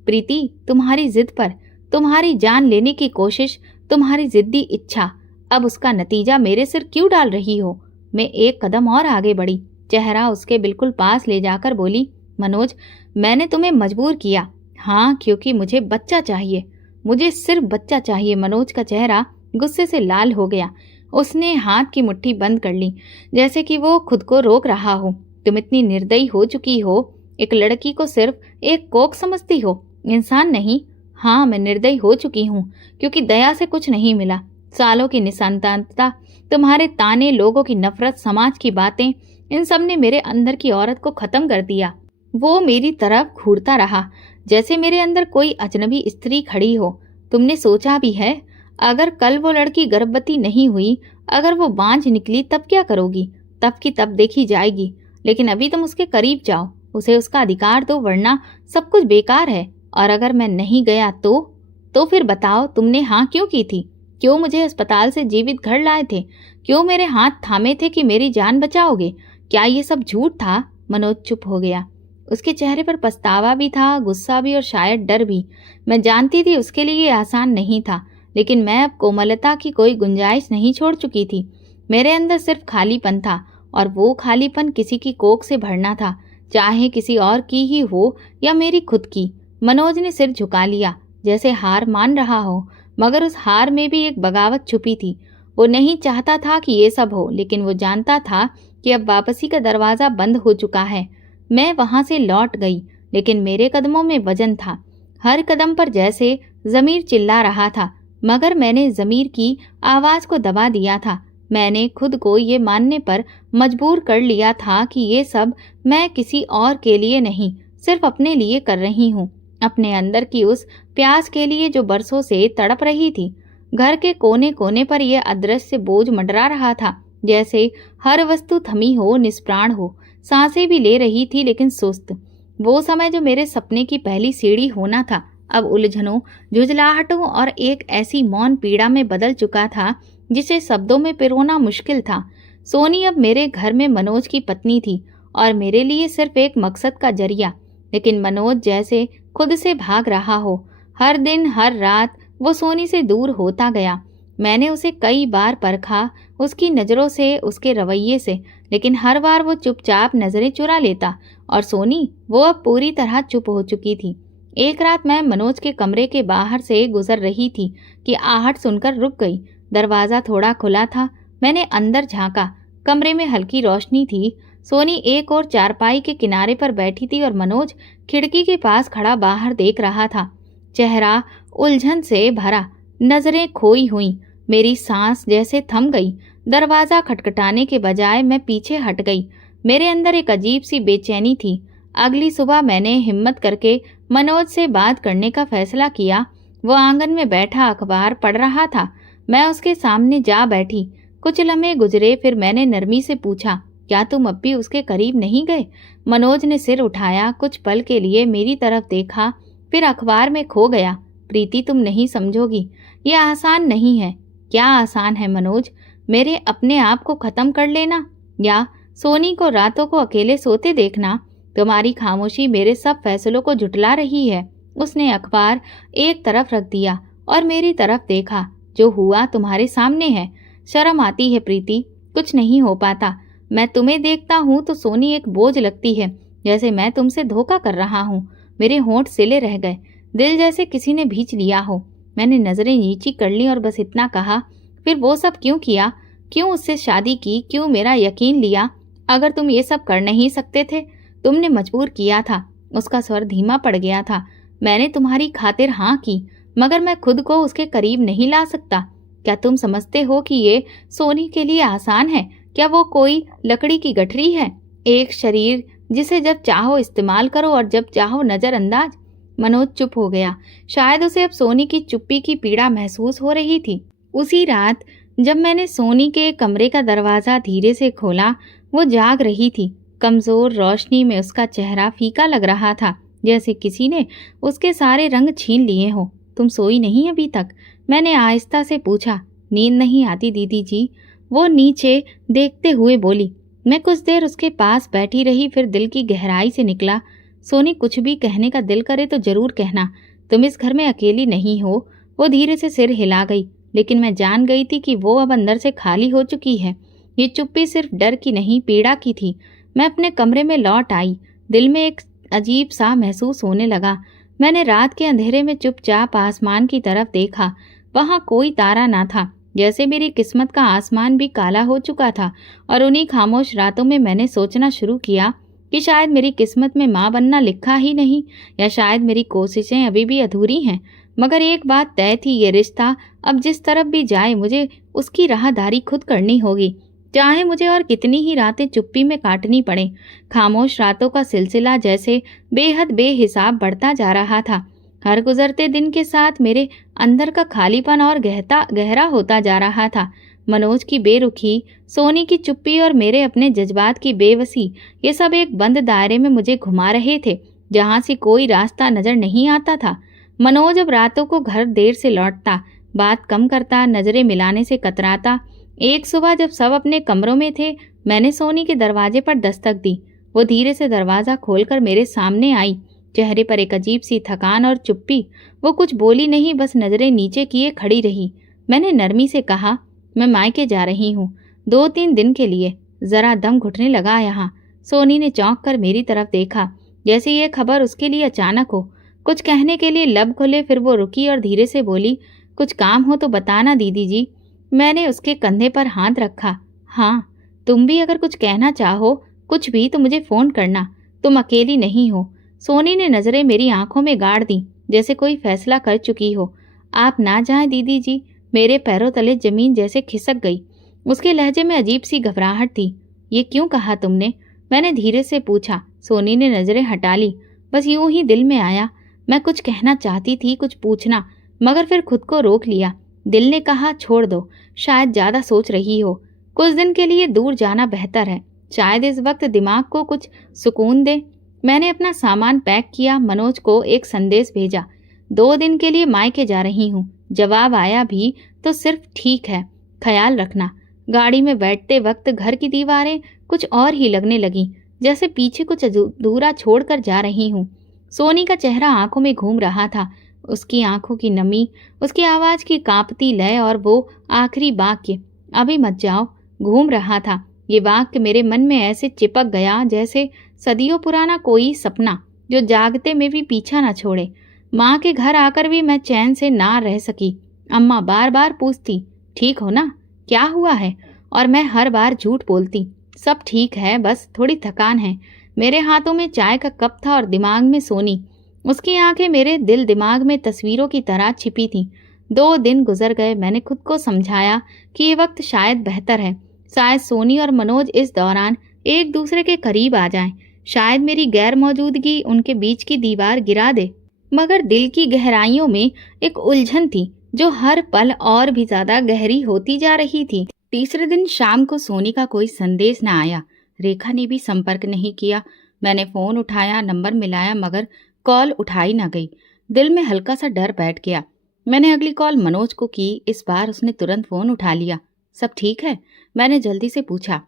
प्रीति, तुम्हारी जिद पर, तुम्हारी जान लेने की कोशिश, तुम्हारी जिद्दी इच्छा, अब उसका नतीजा मेरे सिर क्यों डाल रही हो? मैं एक कदम और आगे बढ़ी, चेहरा उसके बिल्कुल पास ले जाकर बोली, मनोज, मैंने तुम्हें मजबूर किया। हाँ, क्योंकि मुझे बच्चा चाहिए, मुझे सिर्फ बच्चा चाहिए। मनोज का चेहरा गुस्से से लाल हो गया। उसने हाथ की मुट्ठी बंद कर ली, जैसे कि वो खुद को रोक रहा हो। तुम इतनी निर्दयी हो चुकी हो, एक लड़की को सिर्फ एक कोख समझती हो, इंसान नहीं। हाँ, मैं निर्दयी हो चुकी हूँ, क्योंकि दया से कुछ नहीं मिला। सालों की निसंतानता, तुम्हारे ताने, लोगों की नफरत, समाज की बातें, इन सब ने मेरे अंदर की औरत को खत्म कर दिया। वो मेरी तरफ घूरता रहा, जैसे मेरे अंदर कोई अजनबी स्त्री खड़ी हो। तुमने सोचा भी है, अगर कल वो लड़की गर्भवती नहीं हुई, अगर वो बांझ निकली, तब क्या करोगी? तब की तब देखी जाएगी। लेकिन अभी तुम उसके करीब जाओ, उसे उसका अधिकार दो, वरना सब कुछ बेकार है। और अगर मैं नहीं गया तो फिर बताओ, तुमने हाँ क्यों की थी? क्यों मुझे अस्पताल से जीवित घर लाए थे? क्यों मेरे हाथ थामे थे कि मेरी जान बचाओगे? क्या ये सब झूठ था? मनोज चुप हो गया। उसके चेहरे पर पछतावा भी था, गुस्सा भी और शायद डर भी। मैं जानती थी उसके लिए ये आसान नहीं था, लेकिन मैं अब कोमलता की कोई गुंजाइश नहीं छोड़ चुकी थी। मेरे अंदर सिर्फ खालीपन था, और वो खालीपन किसी की कोख से भरना था, चाहे किसी और की ही हो या मेरी खुद की। मनोज ने सिर झुका लिया, जैसे हार मान रहा हो, मगर उस हार में भी एक बगावत छुपी थी। वो नहीं चाहता था कि ये सब हो, लेकिन वो जानता था कि अब वापसी का दरवाज़ा बंद हो चुका है। मैं वहां से लौट गई, लेकिन मेरे कदमों में वजन था। हर कदम पर जैसे ज़मीर चिल्ला रहा था, मगर मैंने ज़मीर की आवाज़ को दबा दिया था। मैंने खुद को ये मानने पर मजबूर कर लिया था कि ये सब मैं किसी और के लिए नहीं, सिर्फ अपने लिए कर रही हूँ, अपने अंदर की उस प्यास के लिए जो बरसों से तड़प रही थी। घर के कोने कोने पर यह अदृश्य बोझ मंडरा रहा था, जैसे हर वस्तु थमी हो, निष्प्राण हो। सांसें भी ले रही थी, लेकिन सुस्त। वो समय जो मेरे सपने की पहली सीढ़ी होना था, अब उलझनों, झुंझलाहटों और एक ऐसी मौन पीड़ा में बदल चुका था जिसे शब्दों में पिरोना मुश्किल था। सोनी अब मेरे घर में मनोज की पत्नी थी, और मेरे लिए सिर्फ एक मकसद का जरिया। लेकिन मनोज जैसे खुद से भाग रहा हो। हर दिन हर रात वो सोनी से दूर होता गया। मैंने उसे कई बार परखा, उसकी नज़रों से, उसके रवैये से, लेकिन हर बार वो चुपचाप नज़रें चुरा लेता। और सोनी, वो अब पूरी तरह चुप हो चुकी थी। एक रात मैं मनोज के कमरे के बाहर से गुजर रही थी कि आहट सुनकर रुक गई। दरवाज़ा थोड़ा खुला था। मैंने अंदर झांका। कमरे में हल्की रोशनी थी। सोनी एक और चारपाई के किनारे पर बैठी थी और मनोज खिड़की के पास खड़ा बाहर देख रहा था, चेहरा उलझन से भरा, नजरें खोई हुई। मेरी सांस जैसे थम गई। दरवाज़ा खटखटाने के बजाय मैं पीछे हट गई। मेरे अंदर एक अजीब सी बेचैनी थी। अगली सुबह मैंने हिम्मत करके मनोज से बात करने का फैसला किया। वो आंगन में बैठा अखबार पढ़ रहा था। मैं उसके सामने जा बैठी। कुछ लम्हे गुजरे, फिर मैंने नरमी से पूछा, क्या तुम अब भी उसके करीब नहीं गए? मनोज ने सिर उठाया, कुछ पल के लिए मेरी तरफ देखा, फिर अखबार में खो गया। प्रीति, तुम नहीं समझोगी, यह आसान नहीं है। क्या आसान है मनोज? मेरे अपने आप को खत्म कर लेना, या सोनी को रातों को अकेले सोते देखना? तुम्हारी खामोशी मेरे सब फैसलों को झुठला रही है। उसने अखबार एक तरफ रख दिया और मेरी तरफ देखा। जो हुआ तुम्हारे सामने है। शर्म आती है प्रीति, कुछ नहीं हो पाता। मैं तुम्हें देखता हूँ तो सोनी एक बोझ लगती है, जैसे मैं तुमसे धोखा कर रहा हूँ। मेरे होंठ सिले रह गए, दिल जैसे किसी ने भींच लिया हो। मैंने नजरें नीची कर ली और बस इतना कहा, फिर वो सब क्यों किया? क्यों उससे शादी की? क्यों मेरा यकीन लिया? अगर तुम ये सब कर नहीं सकते थे, तुमने मजबूर किया था। उसका स्वर धीमा पड़ गया था। मैंने तुम्हारी खातिर हाँ की, मगर मैं खुद को उसके करीब नहीं ला सकता। क्या तुम समझते हो कि ये सोनी के लिए आसान है? क्या वो कोई लकड़ी की गठरी है? एक शरीर जिसे जब चाहो इस्तेमाल करो और जब चाहो नजरअंदाज। मनोज चुप हो गया। शायद उसे अब सोनी की चुप्पी की पीड़ा महसूस हो रही थी। उसी रात जब मैंने सोनी के कमरे का दरवाज़ा धीरे से खोला, वो जाग रही थी। कमज़ोर रोशनी में उसका चेहरा फीका लग रहा था, जैसे किसी ने उसके सारे रंग छीन लिए हो। तुम सोई नहीं अभी तक? मैंने आहिस्ता से पूछा। नींद नहीं आती दीदी जी, वो नीचे देखते हुए बोली। मैं कुछ देर उसके पास बैठी रही, फिर दिल की गहराई से निकला, सोनी, कुछ भी कहने का दिल करे तो जरूर कहना। तुम इस घर में अकेली नहीं हो। वो धीरे से सिर हिला गई, लेकिन मैं जान गई थी कि वो अब अंदर से खाली हो चुकी है। ये चुप्पी सिर्फ डर की नहीं, पीड़ा की थी। मैं अपने कमरे में लौट आई। दिल में एक अजीब सा महसूस होने लगा। मैंने रात के अंधेरे में चुपचाप आसमान की तरफ देखा। वहाँ कोई तारा ना था, जैसे मेरी किस्मत का आसमान भी काला हो चुका था। और उन्हीं खामोश रातों में मैंने सोचना शुरू किया कि शायद मेरी किस्मत में माँ बनना लिखा ही नहीं, या शायद मेरी कोशिशें अभी भी अधूरी हैं। मगर एक बात तय थी, ये रिश्ता अब जिस तरफ भी जाए मुझे उसकी राहदारी खुद करनी होगी। चाहे मुझे और कितनी ही रातें चुप्पी में काटनी पड़े। खामोश रातों का सिलसिला जैसे बेहद बेहिसाब बढ़ता जा रहा था। हर गुजरते दिन के साथ मेरे अंदर का खालीपन और गहरा होता जा रहा था। मनोज की बेरुखी, सोनी की चुप्पी और मेरे अपने जज्बात की बेबसी, ये सब एक बंद दायरे में मुझे घुमा रहे थे, जहां से कोई रास्ता नजर नहीं आता था। मनोज अब रातों को घर देर से लौटता, बात कम करता, नजरें मिलाने से कतराता। एक सुबह जब सब अपने कमरों में थे, मैंने सोनी के दरवाजे पर दस्तक दी। वो धीरे से दरवाजा खोलकर मेरे सामने आई, चेहरे पर एक अजीब सी थकान और चुप्पी। वो कुछ बोली नहीं, बस नजरें नीचे किए खड़ी रही। मैंने नरमी से कहा, मैं मायके जा रही हूँ, 2-3 दिन के लिए। जरा दम घुटने लगा यहाँ। सोनी ने चौंक कर मेरी तरफ देखा, जैसे ये खबर उसके लिए अचानक हो। कुछ कहने के लिए लब खुले, फिर वो रुकी और धीरे से बोली, कुछ काम हो तो बताना दीदी जी। मैंने उसके कंधे पर हाथ रखा। हाँ, तुम भी अगर कुछ कहना चाहो, कुछ भी, तो मुझे फोन करना, तुम अकेली नहीं हो। सोनी ने नजरें मेरी आंखों में गाड़ दी, जैसे कोई फैसला कर चुकी हो। आप ना जाएं दीदी जी। मेरे पैरों तले जमीन जैसे खिसक गई। उसके लहजे में अजीब सी घबराहट थी। ये क्यों कहा तुमने? मैंने धीरे से पूछा। सोनी ने नजरें हटा ली। बस यूं ही दिल में आया। मैं कुछ कहना चाहती थी, कुछ पूछना, मगर फिर खुद को रोक लिया। दिल ने कहा, छोड़ दो, शायद ज्यादा सोच रही हो। कुछ दिन के लिए दूर जाना बेहतर है, शायद इस वक्त दिमाग को कुछ सुकून दे। मैंने अपना सामान पैक किया, मनोज को एक संदेश भेजा, 2 दिन के लिए मायके जा रही हूँ। जवाब आया भी तो सिर्फ ठीक है, ख्याल रखना। गाड़ी में बैठते वक्त घर की दीवारें कुछ और ही लगने लगी, जैसे पीछे कुछ अधूरा छोड़कर जा रही हूँ। सोनी का चेहरा आंखों में घूम रहा था, उसकी आंखों की नमी, उसकी आवाज की कांपती लय और वो आखिरी वाक्य, अभी मत जाओ, घूम रहा था। ये वाक्य मेरे मन में ऐसे चिपक गया जैसे सदियों पुराना कोई सपना, जो जागते में भी पीछा न छोड़े। माँ के घर आकर भी मैं चैन से ना रह सकी। अम्मा बार बार पूछती, ठीक हो ना, क्या हुआ है? और मैं हर बार झूठ बोलती, सब ठीक है, बस थोड़ी थकान है। मेरे हाथों में चाय का कप था और दिमाग में सोनी। उसकी आंखें मेरे दिल दिमाग में तस्वीरों की तरह छिपी थीं। 2 दिन गुजर गए। मैंने खुद को समझाया कि ये वक्त शायद बेहतर है। शायद सोनी और मनोज इस दौरान एक दूसरे के करीब आ जाएं। शायद मेरी गैर मौजूदगी उनके बीच की दीवार गिरा दे। मगर दिल की गहराइयों में एक उलझन थी, जो हर पल और भी ज्यादा गहरी होती जा रही थी। तीसरे दिन शाम को सोनी का कोई संदेश न आया। रेखा ने भी संपर्क नहीं किया। मैंने फोन उठाया, नंबर मिलाया, मगर कॉल उठाई न गई। दिल में हल्का सा डर बैठ गया। मैंने अगली कॉल मनोज को की। इस बार उसने तुरंत फोन उठा लिया। सब ठीक है? मैंने जल्दी से पूछा।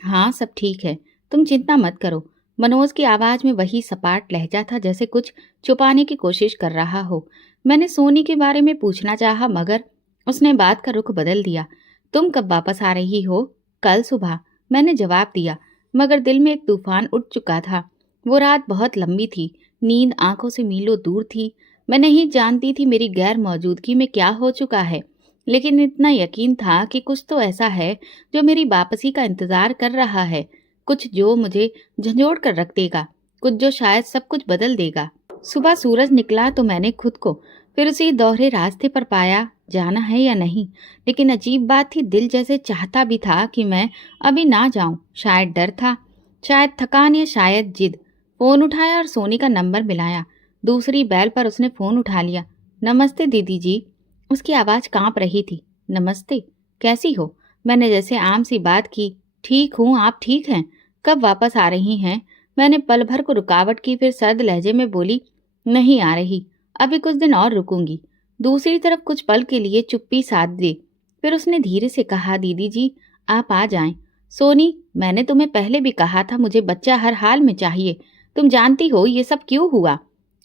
हाँ, सब ठीक है, तुम चिंता मत करो। मनोज की आवाज में वही सपाट लहजा था, जैसे कुछ छुपाने की कोशिश कर रहा हो। मैंने सोनी के बारे में पूछना चाहा, मगर उसने बात का रुख बदल दिया। तुम कब वापस आ रही हो? कल सुबह, मैंने जवाब दिया, मगर दिल में एक तूफान उठ चुका था। वो रात बहुत लंबी थी, नींद आंखों से मीलों दूर थी। मैं नहीं जानती थी मेरी गैर मौजूदगी में क्या हो चुका है, लेकिन इतना यकीन था कि कुछ तो ऐसा है जो मेरी वापसी का इंतजार कर रहा है, कुछ जो मुझे झंझोड़ कर रख देगा, कुछ जो शायद सब कुछ बदल देगा। सुबह सूरज निकला तो मैंने खुद को फिर उसी दोहरे रास्ते पर पाया, जाना है या नहीं। लेकिन अजीब बात थी, दिल जैसे चाहता भी था कि मैं अभी ना जाऊं। शायद डर था, शायद थकान, या शायद जिद। फोन उठाया और सोनी का नंबर मिलाया। दूसरी बैल पर उसने फोन उठा लिया। नमस्ते दीदी जी। उसकी आवाज कांप रही थी। नमस्ते, कैसी हो? मैंने जैसे आम सी बात की। ठीक हूँ, आप ठीक हैं? कब वापस आ रही हैं? मैंने पल भर को रुकावट की, फिर सर्द लहजे में बोली, नहीं आ रही, अभी कुछ दिन और रुकूंगी। दूसरी तरफ कुछ पल के लिए चुप्पी साध दी। फिर उसने धीरे से कहा, दीदी जी आप आ जाएं। सोनी, मैंने तुम्हें पहले भी कहा था, मुझे बच्चा हर हाल में चाहिए। तुम जानती हो ये सब क्यों हुआ।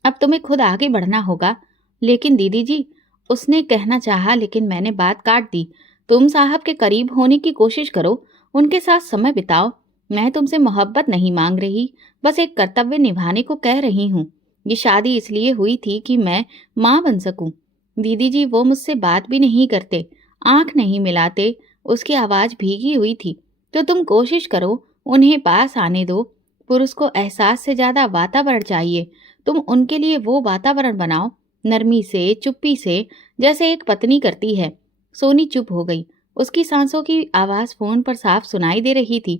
अब तुम्हें खुद आगे बढ़ना होगा। लेकिन दीदी जी, उसने कहना चाहा, लेकिन मैंने बात काट दी। तुम साहब के करीब होने की कोशिश करो, उनके साथ समय बिताओ। मैं तुमसे मोहब्बत नहीं मांग रही, बस एक कर्तव्य निभाने को कह रही हूँ। ये शादी इसलिए हुई थी कि मैं माँ बन सकूं। दीदी जी, वो मुझसे बात भी नहीं करते, आंख नहीं मिलाते, उसकी आवाज भीगी हुई थी। तो तुम कोशिश करो, उन्हें पास आने दो। पुरुष को एहसास से ज्यादा वातावरण चाहिए। तुम उनके लिए वो वातावरण बनाओ, नरमी से, चुप्पी से, जैसे एक पत्नी करती है। सोनी चुप हो गई। उसकी सांसों की आवाज़ फ़ोन पर साफ सुनाई दे रही थी।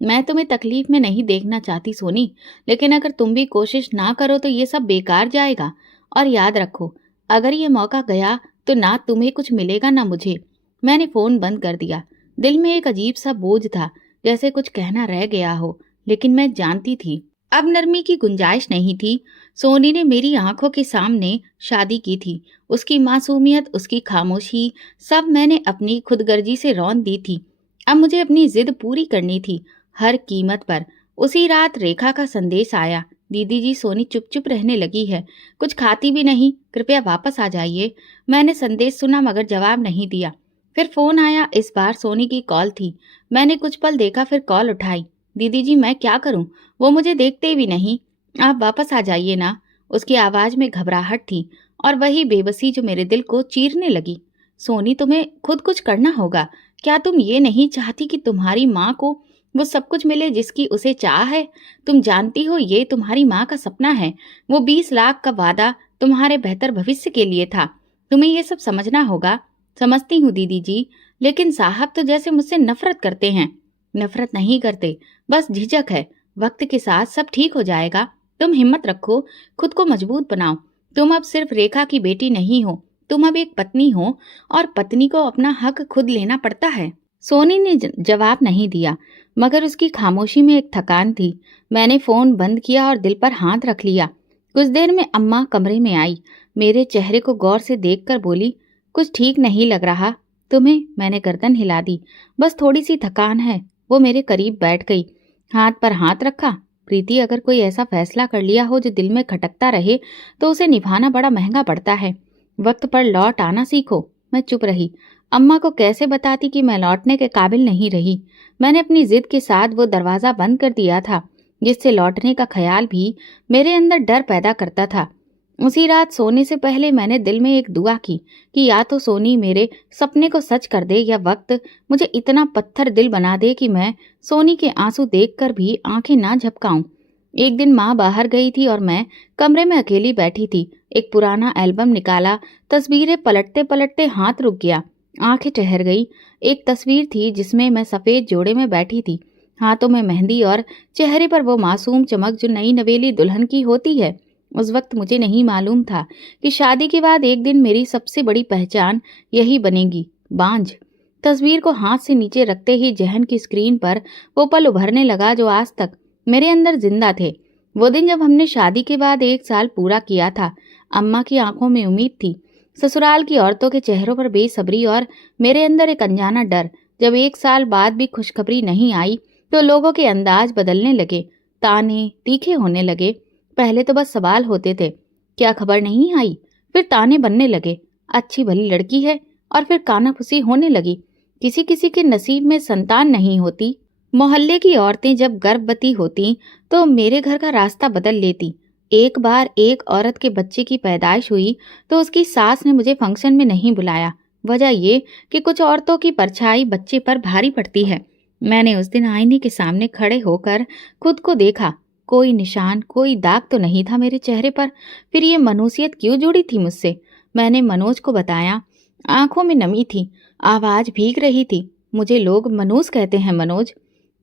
मैं तुम्हें तकलीफ में नहीं देखना चाहती सोनी, लेकिन अगर तुम भी कोशिश ना करो तो ये सब बेकार जाएगा। और याद रखो, अगर ये मौका गया तो ना तुम्हें कुछ मिलेगा ना मुझे। मैंने फ़ोन बंद कर दिया। दिल में एक अजीब सा बोझ था, जैसे कुछ कहना रह गया हो, लेकिन मैं जानती थी अब नरमी की गुंजाइश नहीं थी। सोनी ने मेरी आंखों के सामने शादी की थी। उसकी मासूमियत, उसकी खामोशी, सब मैंने अपनी खुदगर्जी से रौंद दी थी। अब मुझे अपनी जिद पूरी करनी थी, हर कीमत पर। उसी रात रेखा का संदेश आया, दीदी जी सोनी चुप चुप रहने लगी है, कुछ खाती भी नहीं, कृपया वापस आ जाइए। मैंने संदेश सुना मगर जवाब नहीं दिया। फिर फोन आया, इस बार सोनी की कॉल थी। मैंने कुछ पल देखा, फिर कॉल उठाई। दीदी जी मैं क्या करूं, वो मुझे देखते भी नहीं, आप वापस आ जाइए ना। उसकी आवाज में घबराहट थी और वही बेबसी जो मेरे दिल को चीरने लगी। सोनी तुम्हें खुद कुछ करना होगा। क्या तुम ये नहीं चाहती कि तुम्हारी माँ को वो सब कुछ मिले जिसकी उसे चाह है? तुम जानती हो ये तुम्हारी माँ का सपना है। वो 20 लाख का वादा तुम्हारे बेहतर भविष्य के लिए था। तुम्हें ये सब समझना होगा। समझती हूँ दीदी जी, लेकिन साहब तो जैसे मुझसे नफरत करते हैं। नफरत नहीं करते, बस झिझक है। वक्त के साथ सब ठीक हो जाएगा। तुम हिम्मत रखो, खुद को मजबूत बनाओ। तुम अब सिर्फ रेखा की बेटी नहीं हो, तुम अब एक पत्नी हो, और पत्नी को अपना हक खुद लेना पड़ता है। सोनी ने जवाब नहीं दिया, मगर उसकी खामोशी में एक थकान थी। मैंने फोन बंद किया और दिल पर हाथ रख लिया। कुछ देर में अम्मा कमरे में आई। मेरे चेहरे को गौर से देखकर बोली, कुछ ठीक नहीं लग रहा तुम्हें? मैंने गर्दन हिला दी। बस थोड़ी सी थकान है। वो मेरे करीब बैठ गई, हाथ पर हाथ रखा। प्रीति, अगर कोई ऐसा फैसला कर लिया हो जो दिल में खटकता रहे तो उसे निभाना बड़ा महंगा पड़ता है। वक्त पर लौट आना सीखो। मैं चुप रही। अम्मा को कैसे बताती कि मैं लौटने के काबिल नहीं रही। मैंने अपनी जिद के साथ वो दरवाज़ा बंद कर दिया था जिससे लौटने का ख्याल भी मेरे अंदर डर पैदा करता था। उसी रात सोने से पहले मैंने दिल में एक दुआ की कि या तो सोनी मेरे सपने को सच कर दे, या वक्त मुझे इतना पत्थर दिल बना दे कि मैं सोनी के आंसू देखकर भी आंखें ना झपकाऊं। एक दिन माँ बाहर गई थी और मैं कमरे में अकेली बैठी थी। एक पुराना एल्बम निकाला, तस्वीरें पलटते पलटते हाथ रुक गया, आंखें ठहर गई। एक तस्वीर थी जिसमें मैं सफेद जोड़े में बैठी थी, हाथों में मेहंदी और चेहरे पर वो मासूम चमक जो नई नवेली दुल्हन की होती है। उस वक्त मुझे नहीं मालूम था कि शादी के बाद एक दिन मेरी सबसे बड़ी पहचान यही बनेगी, बांझ। तस्वीर को हाथ से नीचे रखते ही जहन की स्क्रीन पर वो पल उभरने लगा जो आज तक मेरे अंदर जिंदा थे। वो दिन जब हमने शादी के बाद 1 साल पूरा किया था। अम्मा की आंखों में उम्मीद थी, ससुराल की औरतों के चेहरों पर बेसब्री और मेरे अंदर एक अनजाना डर। जब 1 साल बाद भी खुशखबरी नहीं आई तो लोगों के अंदाज बदलने लगे, ताने तीखे होने लगे। पहले तो बस सवाल होते थे, क्या खबर नहीं आई? फिर ताने बनने लगे, अच्छी भली लड़की है। और फिर कानाफूसी होने लगी, किसी किसी के नसीब में संतान नहीं होती। मोहल्ले की औरतें जब गर्भवती होती तो मेरे घर का रास्ता बदल लेती। एक बार एक औरत के बच्चे की पैदाइश हुई तो उसकी सास ने मुझे फंक्शन में नहीं बुलाया। वजह ये कि कुछ औरतों की परछाई बच्चे पर भारी पड़ती है। मैंने उस दिन आईने के सामने खड़े होकर खुद को देखा। कोई निशान, कोई दाग तो नहीं था मेरे चेहरे पर। फिर ये मनुष्यत क्यों जुड़ी थी मुझसे? मैंने मनोज को बताया। आंखों में नमी थी, आवाज भीग रही थी। मुझे लोग मनोज कहते हैं। मनोज,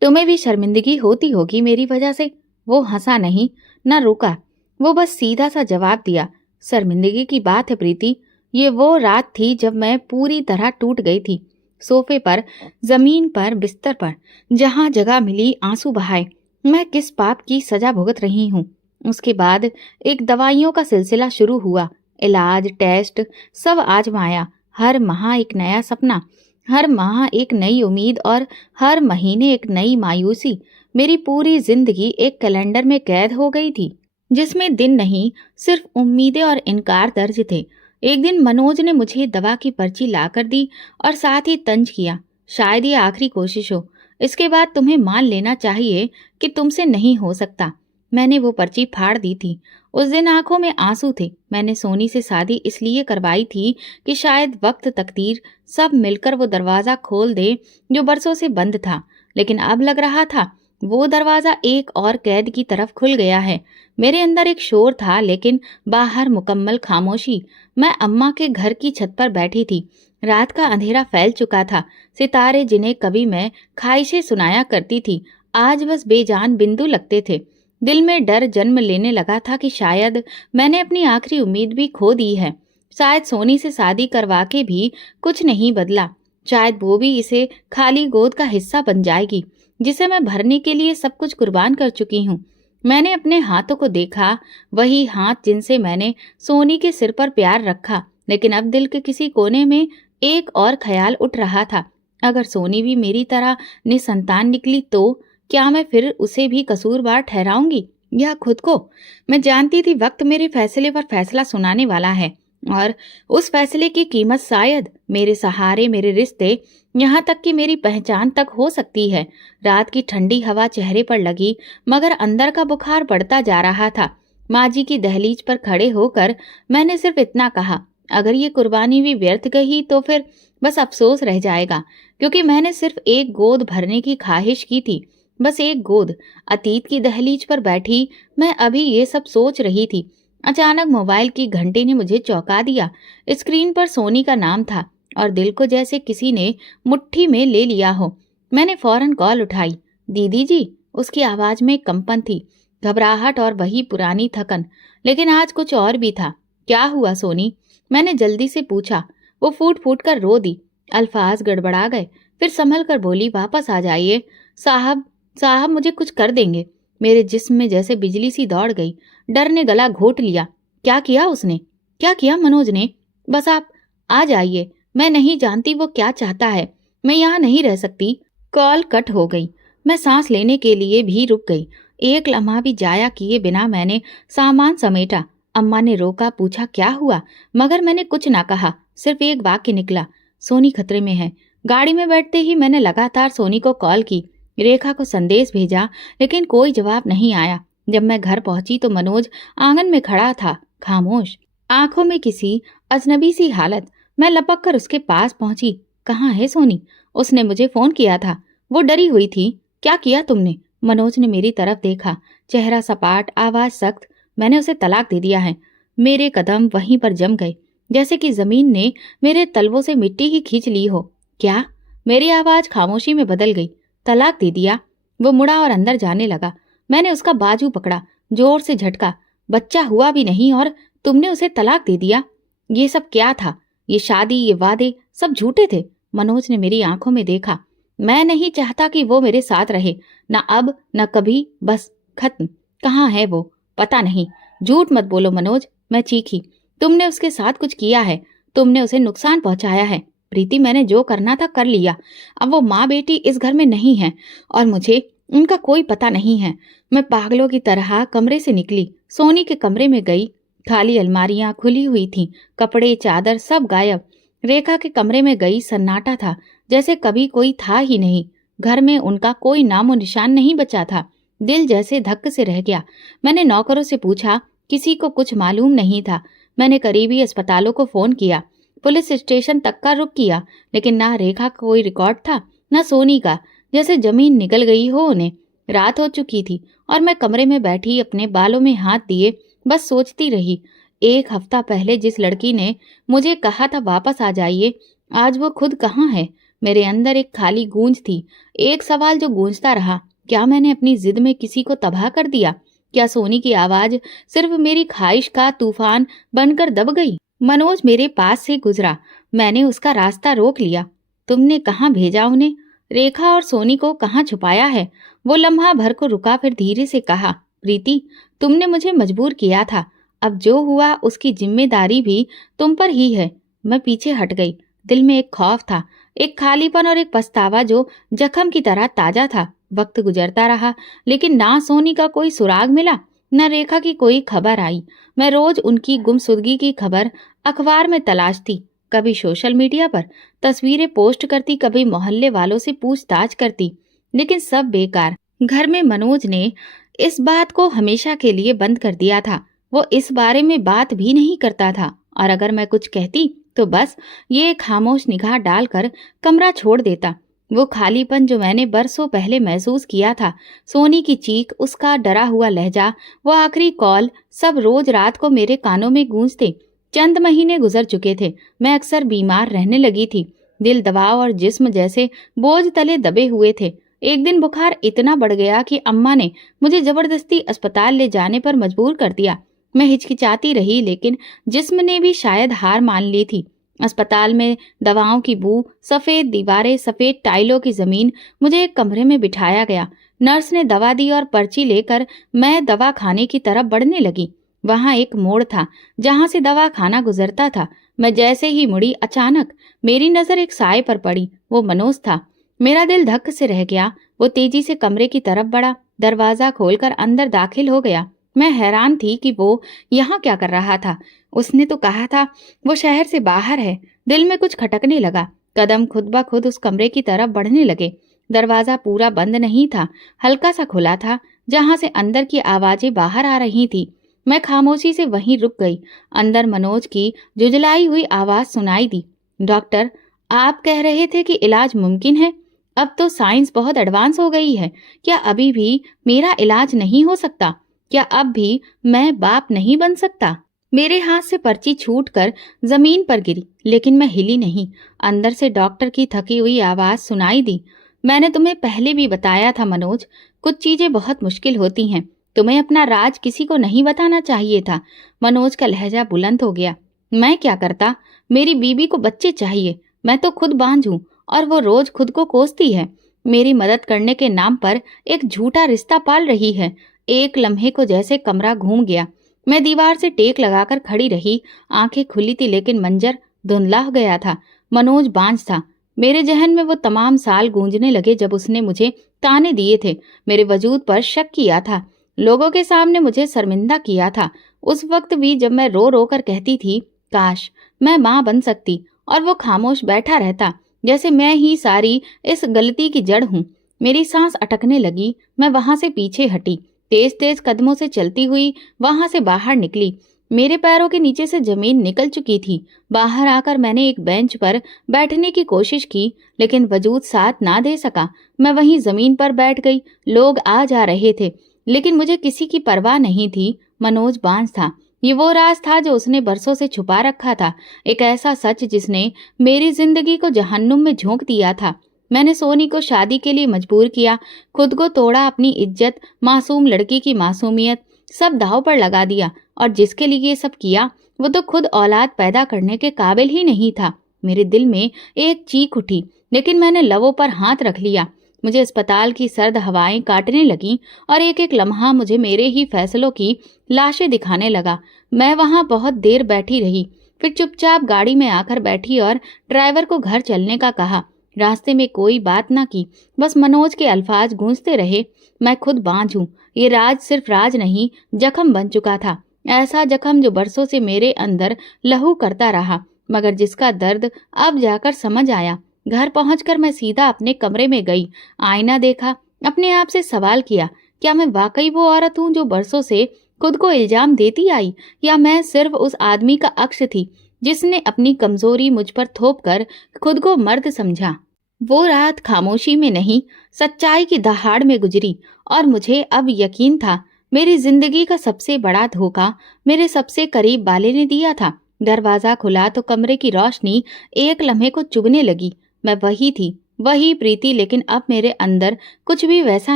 तुम्हें भी शर्मिंदगी होती होगी मेरी वजह से। वो हंसा नहीं, न रुका। वो बस सीधा सा जवाब दिया, शर्मिंदगी की बात है प्रीति, ये वो रात थी जब मैं पूरी तरह टूट गई थी। सोफे पर, जमीन पर, बिस्तर पर, जहां जगह मिली आंसू बहाए। मैं किस पाप की सजा भुगत रही हूँ। उसके बाद एक दवाइयों का सिलसिला शुरू हुआ। इलाज, टेस्ट, सब आजमाया। हर माह एक नया सपना, हर माह एक नई उम्मीद और हर महीने एक नई मायूसी। मेरी पूरी जिंदगी एक कैलेंडर में कैद हो गई थी जिसमें दिन नहीं, सिर्फ उम्मीदें और इनकार दर्ज थे। एक दिन मनोज ने मुझे दवा की पर्ची लाकर दी और साथ ही तंज किया, शायद ये आखिरी कोशिश हो, इसके बाद तुम्हें मान लेना चाहिए कि तुमसे नहीं हो सकता। मैंने वो पर्ची फाड़ दी थी। उस दिन आंखों में आंसू थे। मैंने सोनी से शादी इसलिए करवाई थी कि शायद वक्त, तकदीर सब मिलकर वो दरवाज़ा खोल दे जो बरसों से बंद था। लेकिन अब लग रहा था वो दरवाज़ा एक और कैद की तरफ खुल गया है। मेरे अंदर एक शोर था, लेकिन बाहर मुकम्मल खामोशी। मैं अम्मा के घर की छत पर बैठी थी। रात का अंधेरा फैल चुका था। सितारे जिन्हें कभी मैं ख्वाहिशें सुनाया करती थी, आज बस बेजान बिंदु लगते थे। दिल में डर जन्म लेने लगा था कि शायद मैंने अपनी आखिरी उम्मीद भी खो दी है। शायद सोनी से शादी करवा के भी कुछ नहीं बदला। शायद वो भी इसे खाली गोद का हिस्सा बन जाएगी, जिसे मैं भरने के लिए सब कुछ कुर्बान कर चुकी हूँ। मैंने अपने हाथों को देखा, वही हाथ जिनसे मैंने सोनी के सिर पर प्यार रखा। लेकिन अब दिल के किसी कोने में एक और ख्याल उठ रहा था, अगर सोनी भी मेरी तरह निसंतान निकली तो क्या मैं फिर उसे भी कसूरवार ठहराऊंगी या खुद को? मैं जानती थी वक्त मेरे फैसले पर फैसला सुनाने वाला है, और उस फैसले की कीमत शायद मेरे सहारे, मेरे रिश्ते, यहाँ तक कि मेरी पहचान तक हो सकती है। रात की ठंडी हवा चेहरे पर लगी, मगर अंदर का बुखार बढ़ता जा रहा था। माँ जी की दहलीज पर खड़े होकर मैंने सिर्फ इतना कहा, अगर ये कुर्बानी भी व्यर्थ गई तो फिर बस अफसोस रह जाएगा, क्योंकि मैंने सिर्फ एक गोद भरने की ख्वाहिश की थी, बस एक गोद। अतीत की दहलीज पर बैठी मैं अभी ये सब सोच रही थी। अचानक मोबाइल की घंटी ने मुझे चौंका दिया। स्क्रीन पर सोनी का नाम था और दिल को जैसे किसी ने मुट्ठी में ले लिया हो। मैंने फौरन कॉल उठाई। दीदी जी, उसकी आवाज में कंपन थी, घबराहट और वही पुरानी थकन। लेकिन आज कुछ और भी था। क्या हुआ सोनी? मैंने जल्दी से पूछा। वो फूट फूट कर रो दी। अल्फाज गड़बड़ा गए। फिर संभल कर बोली, वापस आ जाइए। साहब साहब मुझे कुछ कर देंगे। मेरे जिस्म में जैसे बिजली सी दौड़ गई। डर ने गला घोट लिया। क्या किया उसने? क्या किया मनोज ने? बस आप आ जाइए। मैं नहीं जानती वो क्या चाहता है। मैं यहाँ नहीं रह सकती। कॉल कट हो गई। मैं सांस लेने के लिए भी रुक गई। एक लम्हा भी जाया किए बिना मैंने सामान समेटा। अम्मा ने रोका, पूछा क्या हुआ, मगर मैंने कुछ ना कहा। सिर्फ एक वाक्य निकला, सोनी खतरे में है। गाड़ी में बैठते ही मैंने लगातार सोनी को कॉल की, रेखा को संदेश भेजा, लेकिन कोई जवाब नहीं आया। जब मैं घर पहुंची तो मनोज आंगन में खड़ा था, खामोश, आंखों में किसी अजनबी सी हालत। मैं लपक कर उसके पास पहुंची। कहाँ है सोनी? उसने मुझे फोन किया था। वो डरी हुई थी। क्या किया तुमने? मनोज ने मेरी तरफ देखा, चेहरा सपाट, आवाज सख्त। मैंने उसे तलाक दे दिया है। मेरे कदम वहीं पर जम गए, जैसे कि जमीन ने मेरे तलवों से मिट्टी ही खींच ली हो। क्या? मेरी आवाज खामोशी में बदल गई। तलाक दे दिया? वो मुड़ा और अंदर जाने लगा। मैंने उसका बाजू पकड़ा, जोर से झटका। बच्चा हुआ भी नहीं और तुमने उसे तलाक दे दिया? ये सब क्या था? ये शादी, ये वादे सब झूठे थे। मनोज ने मेरी आंखों में देखा। मैं नहीं चाहता कि वो मेरे साथ रहे, ना अब ना कभी, बस खत्म। कहाँ है वो? पता नहीं। झूठ मत बोलो मनोज, मैं चीखी। तुमने उसके साथ कुछ किया है, तुमने उसे नुकसान पहुंचाया है। प्रीति, मैंने जो करना था कर लिया। अब वो माँ बेटी इस घर में नहीं है और मुझे उनका कोई पता नहीं है। मैं पागलों की तरह कमरे से निकली, सोनी के कमरे में गई। खाली अलमारियां खुली हुई थीं, कपड़े चादर सब गायब। रेखा के कमरे में गई, सन्नाटा था, जैसे कभी कोई था ही नहीं। घर में उनका कोई नामो निशान नहीं बचा था। दिल जैसे धक्क से रह गया। मैंने नौकरों से पूछा, किसी को कुछ मालूम नहीं था। मैंने करीबी अस्पतालों को फोन किया, पुलिस स्टेशन तक का रुख किया, लेकिन ना रेखा का कोई रिकॉर्ड था, ना सोनी का। जैसे जमीन निगल गई हो उन्हें। रात हो चुकी थी और मैं कमरे में बैठी अपने बालों में हाथ दिए बस सोचती रही। एक हफ्ता पहले जिस लड़की ने मुझे कहा था वापस आ जाइए, आज वो खुद कहाँ है? मेरे अंदर एक खाली गूंज थी, एक सवाल जो गूंजता रहा, क्या मैंने अपनी जिद में किसी को तबाह कर दिया? क्या सोनी की आवाज सिर्फ मेरी ख्वाहिश का तूफान बनकर दब गई? मनोज मेरे पास से गुजरा। मैंने उसका रास्ता रोक लिया। तुमने कहाँ भेजा उन्हें? रेखा और सोनी को कहाँ छुपाया है? वो लम्हा भर को रुका, फिर धीरे से कहा, प्रीति, तुमने मुझे मजबूर किया था। अब जो हुआ उसकी जिम्मेदारी भी तुम पर ही है। मैं पीछे हट गई। दिल में एक खौफ था, एक खालीपन और एक पछतावा जो जख्म की तरह ताजा था। वक्त गुजरता रहा, लेकिन ना सोनी का कोई सुराग मिला, न रेखा की कोई खबर आई। मैं रोज उनकी गुमशुदगी की खबर अखबार में तलाशती, कभी सोशल मीडिया पर तस्वीरें पोस्ट करती, कभी मोहल्ले वालों से पूछताछ करती, लेकिन सब बेकार। घर में मनोज ने इस बात को हमेशा के लिए बंद कर दिया था। वो इस बारे में बात भी नहीं करता था, और अगर मैं कुछ कहती तो बस ये खामोश निगाह डालकर कमरा छोड़ देता। वो खालीपन जो मैंने बरसों पहले महसूस किया था, सोनी की चीख, उसका डरा हुआ लहजा, वो आखिरी कॉल, सब रोज रात को मेरे कानों में गूंजते। चंद महीने गुजर चुके थे। मैं अक्सर बीमार रहने लगी थी। दिल दबाव और जिस्म जैसे बोझ तले दबे हुए थे। एक दिन बुखार इतना बढ़ गया कि अम्मा ने मुझे जबरदस्ती अस्पताल ले जाने पर मजबूर कर दिया। मैं हिचकिचाती रही, लेकिन जिस्म ने भी शायद हार मान ली थी। अस्पताल में दवाओं की बू, सफेद दीवारें, सफेद टाइलों की जमीन। मुझे एक कमरे में बिठाया गया। नर्स ने दवा दी और पर्ची लेकर मैं दवा खाने की तरफ बढ़ने लगी। वहां एक मोड़ था जहां से दवा खाना गुजरता था। मैं जैसे ही मुड़ी, अचानक मेरी नजर एक साए पर पड़ी। वो मनोज था। मेरा दिल धक्क से रह गया। वो तेजी से कमरे की तरफ बढ़ा, दरवाजा खोलकर अंदर दाखिल हो गया। मैं हैरान थी कि वो यहाँ क्या कर रहा था। उसने तो कहा था वो शहर से बाहर है। दिल में कुछ खटकने लगा। कदम खुद ब खुद उस कमरे की तरफ बढ़ने लगे। दरवाजा पूरा बंद नहीं था, हल्का सा खुला था, जहां से अंदर की आवाजें बाहर आ रही थी। मैं खामोशी से वहीं रुक गई। अंदर मनोज की जुजलाई हुई आवाज सुनाई दी। डॉक्टर, आप कह रहे थे कि इलाज मुमकिन है। अब तो साइंस बहुत एडवांस हो गई है। क्या अभी भी मेरा इलाज नहीं हो सकता? क्या अब भी मैं बाप नहीं बन सकता? मेरे हाथ से पर्ची छूटकर जमीन पर गिरी, लेकिन मैं हिली नहीं। अंदर से डॉक्टर की थकी हुई आवाज सुनाई दी। मैंने तुम्हें पहले भी बताया था मनोज, कुछ चीजें बहुत मुश्किल होती हैं। तुम्हें अपना राज किसी को नहीं बताना चाहिए था। मनोज का लहजा बुलंद हो गया। मैं क्या करता? मेरी बीबी को बच्चे चाहिए। मैं तो खुद बांझ हूं और वो रोज खुद को कोसती है। मेरी मदद करने के नाम पर एक झूठा रिश्ता पाल रही है। एक लम्हे को जैसे कमरा घूम गया। मैं दीवार से टेक लगाकर खड़ी रही। आंखें खुली थी, लेकिन मंजर धुंधला हो गया था। मनोज बांझ था। मेरे जहन में वो तमाम साल गूंजने लगे जब उसने मुझे ताने दिए थे, मेरे वजूद पर शक किया था, लोगों के सामने मुझे शर्मिंदा किया था। उस वक्त भी जब मैं रो रो कर कहती थी काश मैं माँ बन सकती, और वो खामोश बैठा रहता, जैसे मैं ही सारी इस गलती की जड़ हूँ। मेरी सांस अटकने लगी। मैं वहां से पीछे हटी, तेज तेज कदमों से चलती हुई वहां से बाहर निकली। मेरे पैरों के नीचे से जमीन निकल चुकी थी। बाहर आकर मैंने एक बेंच पर बैठने की कोशिश की, लेकिन वजूद साथ ना दे सका। मैं वहीं जमीन पर बैठ गई। लोग आ जा रहे थे, लेकिन मुझे किसी की परवाह नहीं थी। मनोज बांझ था। ये वो राज था जो उसने बरसों से छुपा रखा था, एक ऐसा सच जिसने मेरी जिंदगी को जहन्नुम में झोंक दिया था। मैंने सोनी को शादी के लिए मजबूर किया, खुद को तोड़ा, अपनी इज्जत, मासूम लड़की की मासूमियत, सब दांव पर लगा दिया। और जिसके लिए ये सब किया, वो तो खुद औलाद पैदा करने के काबिल ही नहीं था। मेरे दिल में एक चीख उठी, लेकिन मैंने लबों पर हाथ रख लिया। मुझे अस्पताल की सर्द हवाएं काटने लगीं और एक एक लम्हा मुझे मेरे ही फैसलों की लाशें दिखाने लगा। मैं वहां बहुत देर बैठी रही, फिर चुपचाप गाड़ी में आकर बैठी और ड्राइवर को घर चलने का कहा। रास्ते में कोई बात ना की, बस मनोज के अल्फाज गूंजते रहे। मैं खुद बांझ हूं। ये राज सिर्फ राज नहीं, जख्म बन चुका था। ऐसा जख्म जो बरसों से मेरे अंदर लहू करता रहा, मगर जिसका दर्द अब जाकर समझ आया। घर पहुंचकर मैं सीधा अपने कमरे में गई। आईना देखा, अपने आप से सवाल किया, क्या मैं वाकई वो औरत हूं जो बरसों से खुद को इल्जाम देती आई, या मैं सिर्फ उस आदमी का अक्स थी जिसने अपनी कमजोरी मुझ पर थोप कर खुद को मर्द समझा। वो रात खामोशी में नहीं, सच्चाई की दहाड़ में गुजरी, और मुझे अब यकीन था मेरी जिंदगी का सबसे बड़ा धोखा मेरे सबसे करीब वाले ने दिया था। दरवाजा खुला तो कमरे की रोशनी एक लम्हे को चुभने लगी। मैं वही थी, वही प्रीति, लेकिन अब मेरे अंदर कुछ भी वैसा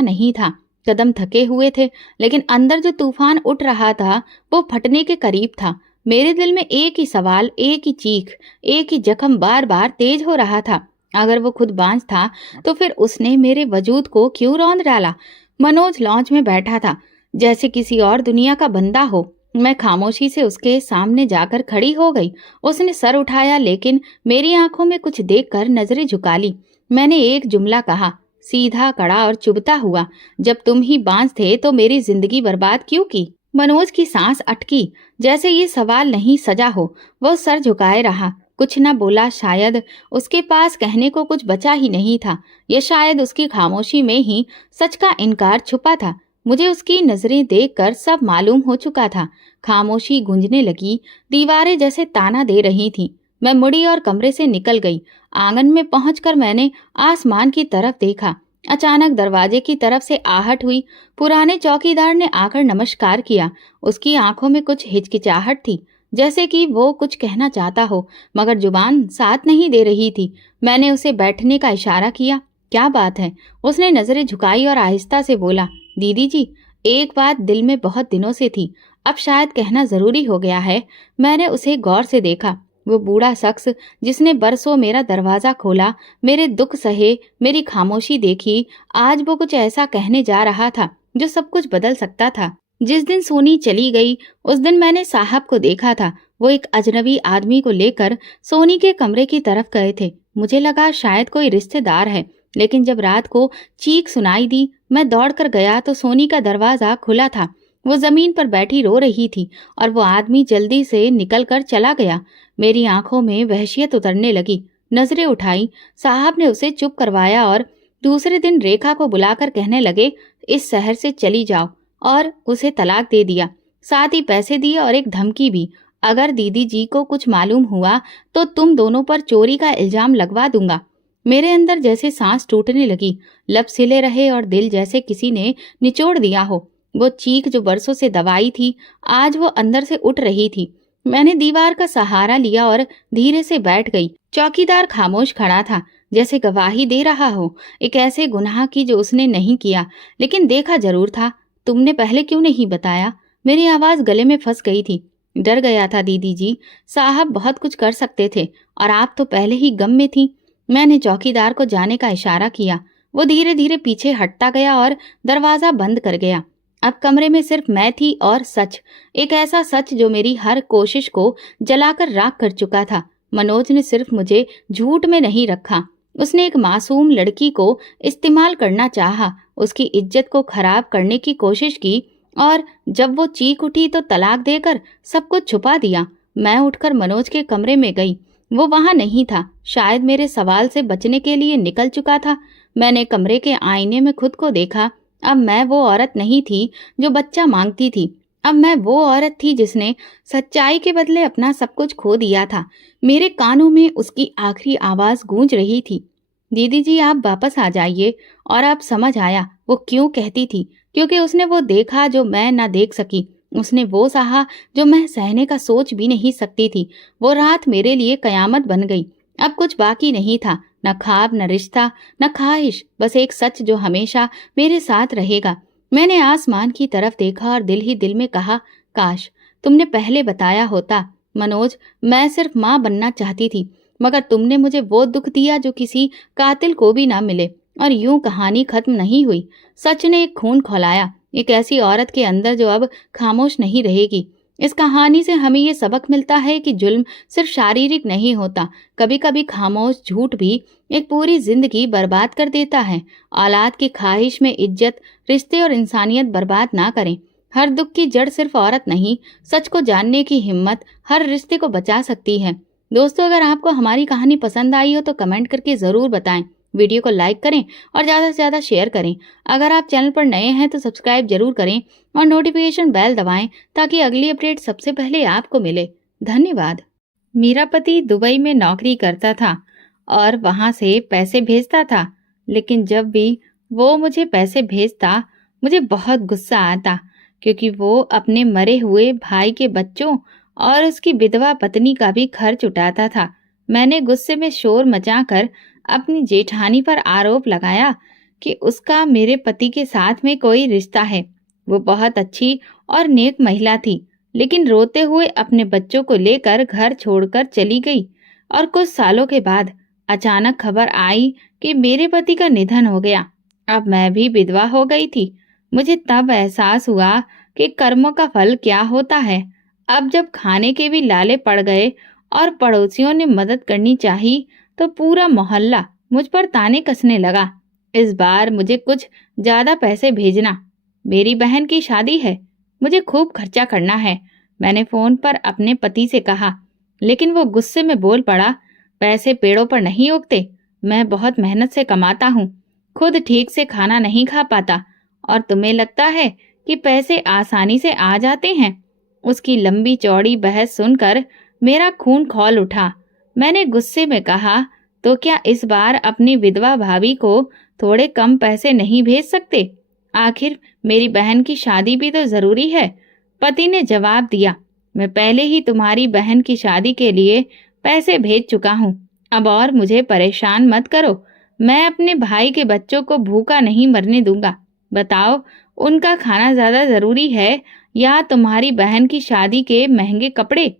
नहीं था। कदम थके हुए थे, लेकिन अंदर जो तूफान उठ रहा था वो फटने के करीब था। मेरे दिल में एक ही सवाल, एक ही चीख, एक ही जख्म बार बार तेज हो रहा था। अगर वो खुद बांझ था तो फिर उसने मेरे वजूद को क्यों रौंद डाला? मनोज लॉन्च में बैठा था, जैसे किसी और दुनिया का बंदा हो। मैं खामोशी से उसके सामने जाकर खड़ी हो गई। उसने सर उठाया, लेकिन मेरी आंखों में कुछ देखकर नजरें झुका ली। मैंने एक जुमला कहा, सीधा, कड़ा और चुभता हुआ, जब तुम ही बांझ थे तो मेरी जिंदगी बर्बाद क्यों की? मनोज की सांस अटकी, जैसे ये सवाल नहीं सजा हो। वो सर झुकाए रहा, कुछ न बोला। शायद उसके पास कहने को कुछ बचा ही नहीं था, या शायद उसकी खामोशी में ही सच का इनकार छुपा था। मुझे उसकी नजरें देखकर सब मालूम हो चुका था। खामोशी गूंजने लगी, दीवारें जैसे ताना दे रही थीं। मैं मुड़ी और कमरे से निकल गई। आंगन में पहुंचकर मैंने आसमान की तरफ देखा। अचानक दरवाजे की तरफ से आहट हुई। पुराने चौकीदार ने आकर नमस्कार किया। उसकी आंखों में कुछ हिचकिचाहट थी। जैसे कि वो कुछ कहना चाहता हो, मगर जुबान साथ नहीं दे रही थी। मैंने उसे बैठने का इशारा किया। क्या बात है? उसने नजरें झुकाई और आहिस्ता से बोला, दीदी जी, एक बात दिल में बहुत दिनों से थी, अब शायद कहना जरूरी हो गया है। मैंने उसे गौर से देखा। वो बूढ़ा शख्स जिसने बरसों मेरा दरवाजा खोला, मेरे दुख सहे, मेरी खामोशी देखी, आज वो कुछ ऐसा कहने जा रहा था जो सब कुछ बदल सकता था। जिस दिन सोनी चली गई, उस दिन मैंने साहब को देखा था। वो एक अजनबी आदमी को लेकर सोनी के कमरे की तरफ गए थे। मुझे लगा शायद कोई रिश्तेदार है, लेकिन जब रात को चीख सुनाई दी, मैं दौड़कर गया तो सोनी का दरवाजा खुला था। वो जमीन पर बैठी रो रही थी और वो आदमी जल्दी से निकलकर चला गया। मेरी आंखों में वहशियत उतरने लगी। नजरें उठाई, साहब ने उसे चुप करवाया और दूसरे दिन रेखा को बुलाकर कहने लगे, इस शहर से चली जाओ, और उसे तलाक दे दिया। साथ ही पैसे दिए और एक धमकी भी, अगर दीदी जी को कुछ मालूम हुआ तो तुम दोनों पर चोरी का इल्जाम लगवा दूंगा। मेरे अंदर जैसे सांस टूटने लगी, लब सिले रहे और दिल जैसे किसी ने निचोड़ दिया हो। वो चीख जो बरसों से दबाई थी, आज वो अंदर से उठ रही थी। मैंने दीवार का सहारा लिया और धीरे से बैठ गई। चौकीदार खामोश खड़ा था, जैसे गवाही दे रहा हो एक ऐसे गुनाह की जो उसने नहीं किया, लेकिन देखा जरूर था। तुमने पहले क्यों नहीं बताया? मेरी आवाज गले में फंस गई थी। डर गया था दीदी जी, साहब बहुत कुछ कर सकते थे और आप तो पहले ही गम में थी। मैंने चौकीदार को जाने का इशारा किया। वो धीरे धीरे पीछे हटता गया और दरवाजा बंद कर गया। अब कमरे में सिर्फ मैं थी और सच, एक ऐसा सच जो मेरी हर कोशिश को जलाकर राख कर चुका था। मनोज ने सिर्फ मुझे झूठ में नहीं रखा, उसने एक मासूम लड़की को इस्तेमाल करना चाहा, उसकी इज्जत को खराब करने की कोशिश की, और जब वो चीख उठी तो तलाक देकर सब कुछ छुपा दिया। मैं उठकर मनोज के कमरे में गई। वो वहां नहीं था, शायद मेरे सवाल से बचने के लिए निकल चुका था। मैंने कमरे के आईने में खुद को देखा। अब मैं वो औरत नहीं थी जो बच्चा मांगती थी। अब मैं वो औरत थी जिसने सच्चाई के बदले अपना सब कुछ खो दिया था। मेरे कानों में उसकी आखिरी आवाज गूंज रही थी, दीदी जी आप वापस आ जाइए। और अब समझ आया वो क्यों कहती थी, क्योंकि उसने वो देखा जो मैं ना देख सकी। उसने वो सहा जो मैं सहने का सोच भी नहीं सकती थी। वो रात मेरे लिए कयामत बन गई। अब कुछ बाकी नहीं था, न ख्वाब, न रिश्ता, न ख्वाहिश, बस एक सच जो हमेशा मेरे साथ रहेगा। मैंने आसमान की तरफ देखा और दिल ही दिल में कहा, काश तुमने पहले बताया होता। मनोज, मैं सिर्फ माँ बनना चाहती थी, मगर तुमने मुझे वो दुख दिया जो किसी कातिल को भी ना मिले। और यूं कहानी खत्म नहीं हुई। सच ने एक खून खौलाया, एक ऐसी औरत के अंदर जो अब खामोश नहीं रहेगी। इस कहानी से हमें ये सबक मिलता है कि जुल्म सिर्फ शारीरिक नहीं होता, कभी कभी खामोश झूठ भी एक पूरी जिंदगी बर्बाद कर देता है। औलाद की ख्वाहिश में इज्जत, रिश्ते और इंसानियत बर्बाद ना करें। हर दुख की जड़ सिर्फ औरत नहीं, सच को जानने की हिम्मत हर रिश्ते को बचा सकती है। दोस्तों, अगर आपको हमारी कहानी पसंद आई हो तो कमेंट करके ज़रूर बताएं। वीडियो को लाइक करें और ज़्यादा से ज़्यादा शेयर करें। अगर आप चैनल पर नए हैं तो सब्सक्राइब जरूर करें और नोटिफिकेशन बेल दबाएं ताकि अगली अपडेट सबसे पहले आपको मिले। धन्यवाद। मेरा पति दुबई में नौकरी करता था और वहाँ से पैसे भेजता था, लेकिन जब भी वो मुझे पैसे भेजता मुझे बहुत गुस्सा आता, क्योंकि वो अपने मरे हुए भाई के बच्चों और उसकी विधवा पत्नी का भी खर्च उठाता था। मैंने गुस्से में शोर मचाकर अपनी जेठानी पर आरोप लगाया कि उसका मेरे पति के साथ में कोई रिश्ता है। वो बहुत अच्छी और नेक महिला थी, लेकिन रोते हुए अपने बच्चों को लेकर घर छोड़कर चली गई। और कुछ सालों के बाद अचानक खबर आई कि मेरे पति का निधन हो गया। अब मैं भी विधवा हो गई थी। मुझे तब एहसास हुआ कि कर्मों का फल क्या होता है। अब जब खाने के भी लाले पड़ गए और पड़ोसियों ने मदद करनी चाहिए तो पूरा मोहल्ला मुझ पर ताने कसने लगा। इस बार मुझे कुछ ज्यादा पैसे भेजना, मेरी बहन की शादी है, मुझे खूब खर्चा करना है। मैंने फोन पर अपने पति से कहा, लेकिन वो गुस्से में बोल पड़ा, पैसे पेड़ों पर नहीं उगते, मैं बहुत मेहनत से कमाता हूँ, खुद ठीक से खाना नहीं खा पाता, और तुम्हें लगता है कि पैसे आसानी से आ जाते हैं। उसकी लंबी चौड़ी बहस सुनकर मेरा खून खौल उठा। मैंने गुस्से में कहा, तो क्या इस बार अपनी विधवा भाभी को थोड़े कम पैसे नहीं भेज सकते? आखिर मेरी बहन की शादी भी तो जरूरी है। पति ने जवाब दिया, मैं पहले ही तुम्हारी बहन की शादी के लिए पैसे भेज चुका हूँ। अब और मुझे परेशान मत करो। मैं अपने भाई के बच्चों को भूखा नहीं मरने दूंगा। बताओ, उनका खाना ज्यादा जरूरी है या तुम्हारी बहन की शादी के महंगे कपड़े?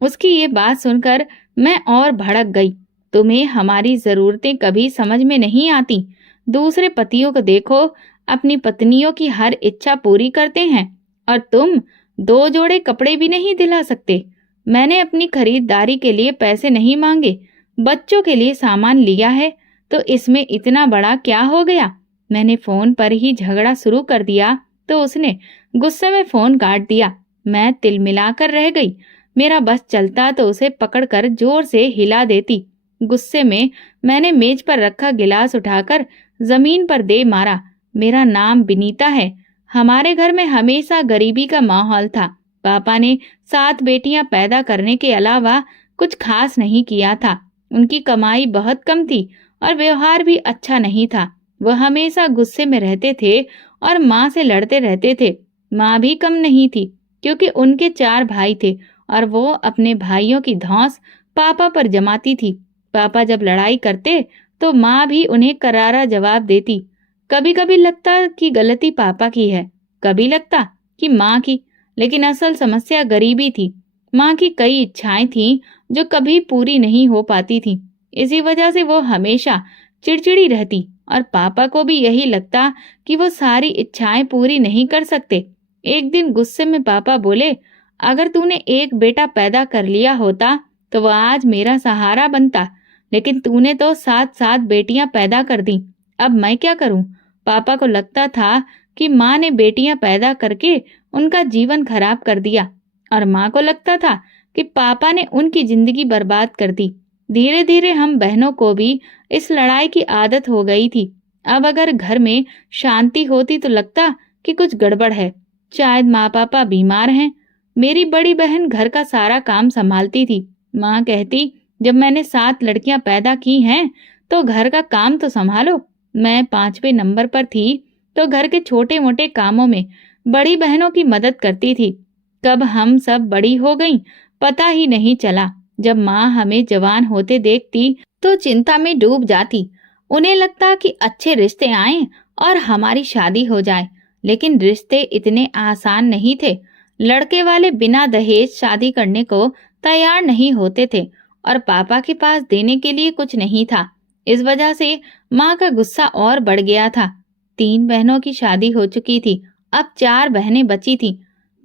उसकी ये बात सुनकर मैं और भड़क गई। तुम्हें हमारी जरूरतें कभी समझ में नहीं आती। दूसरे पतियों को देखो, अपनी पत्नियों की हर इच्छा पूरी करते हैं, और तुम 2 जोड़े कपड़े भी नहीं दिला सकते। मैंने अपनी खरीदारी के लिए पैसे नहीं मांगे, बच्चों के लिए सामान लिया है, तो इसमें इतना बड़ा क्या हो गया? मैंने फोन पर ही झगड़ा शुरू कर दिया तो उसने गुस्से में फोन काट दिया। मैं तिलमिलाकर रह गई। मेरा बस चलता तो उसे पकड़कर जोर से हिला देती। गुस्से में मैंने मेज पर रखा गिलास उठाकर जमीन पर दे मारा। मेरा नाम विनीता है। हमारे घर में हमेशा गरीबी का माहौल था। पापा ने 7 बेटियां पैदा करने के अलावा कुछ खास नहीं किया था। उनकी कमाई बहुत कम थी और व्यवहार भी अच्छा नहीं था। वह हमेशा गुस्से में रहते थे और माँ से लड़ते रहते थे। माँ भी कम नहीं थी, क्योंकि उनके 4 भाई थे और वो अपने भाइयों की धौंस पापा पर जमाती थी। पापा जब लड़ाई करते तो माँ भी उन्हें करारा जवाब देती। कभी कभी लगता कि गलती पापा की है, कभी लगता कि माँ की, लेकिन असल समस्या गरीबी थी। माँ की कई इच्छाएं थीं जो कभी पूरी नहीं हो पाती थीं। इसी वजह से वो हमेशा चिड़चिड़ी रहती और पापा को भी यही लगता कि वो सारी इच्छाएं पूरी नहीं कर सकते। एक दिन गुस्से में पापा बोले, अगर तूने एक बेटा पैदा कर लिया होता तो वो आज मेरा सहारा बनता, लेकिन तूने तो 7 बेटियां पैदा कर दी। अब मैं क्या करूं? पापा को लगता था कि माँ ने बेटियां पैदा करके उनका जीवन खराब कर दिया, और माँ को लगता था कि पापा ने उनकी जिंदगी बर्बाद कर दी। धीरे धीरे हम बहनों को भी इस लड़ाई की आदत हो गई थी। अब अगर घर में शांति होती तो लगता कि कुछ गड़बड़ है। शायद माँ पापा बीमार हैं। मेरी बड़ी बहन घर का सारा काम संभालती थी। माँ कहती, जब मैंने 7 लड़कियां पैदा की हैं तो घर का काम तो संभालो। मैं 5वें नंबर पर थी तो घर के छोटे मोटे कामों में बड़ी बहनों की मदद करती थी। कब हम सब बड़ी हो गईं, पता ही नहीं चला। जब माँ हमें जवान होते देखती तो चिंता में डूब जाती। उन्हें लगता कि अच्छे रिश्ते आएं और हमारी शादी हो जाए, लेकिन रिश्ते इतने आसान नहीं थे। लड़के वाले बिना दहेज शादी करने को तैयार नहीं होते थे और पापा के पास देने के लिए कुछ नहीं था। इस वजह से माँ का गुस्सा और बढ़ गया था। 3 बहनों की शादी हो चुकी थी, अब 4 बहनें बची थीं।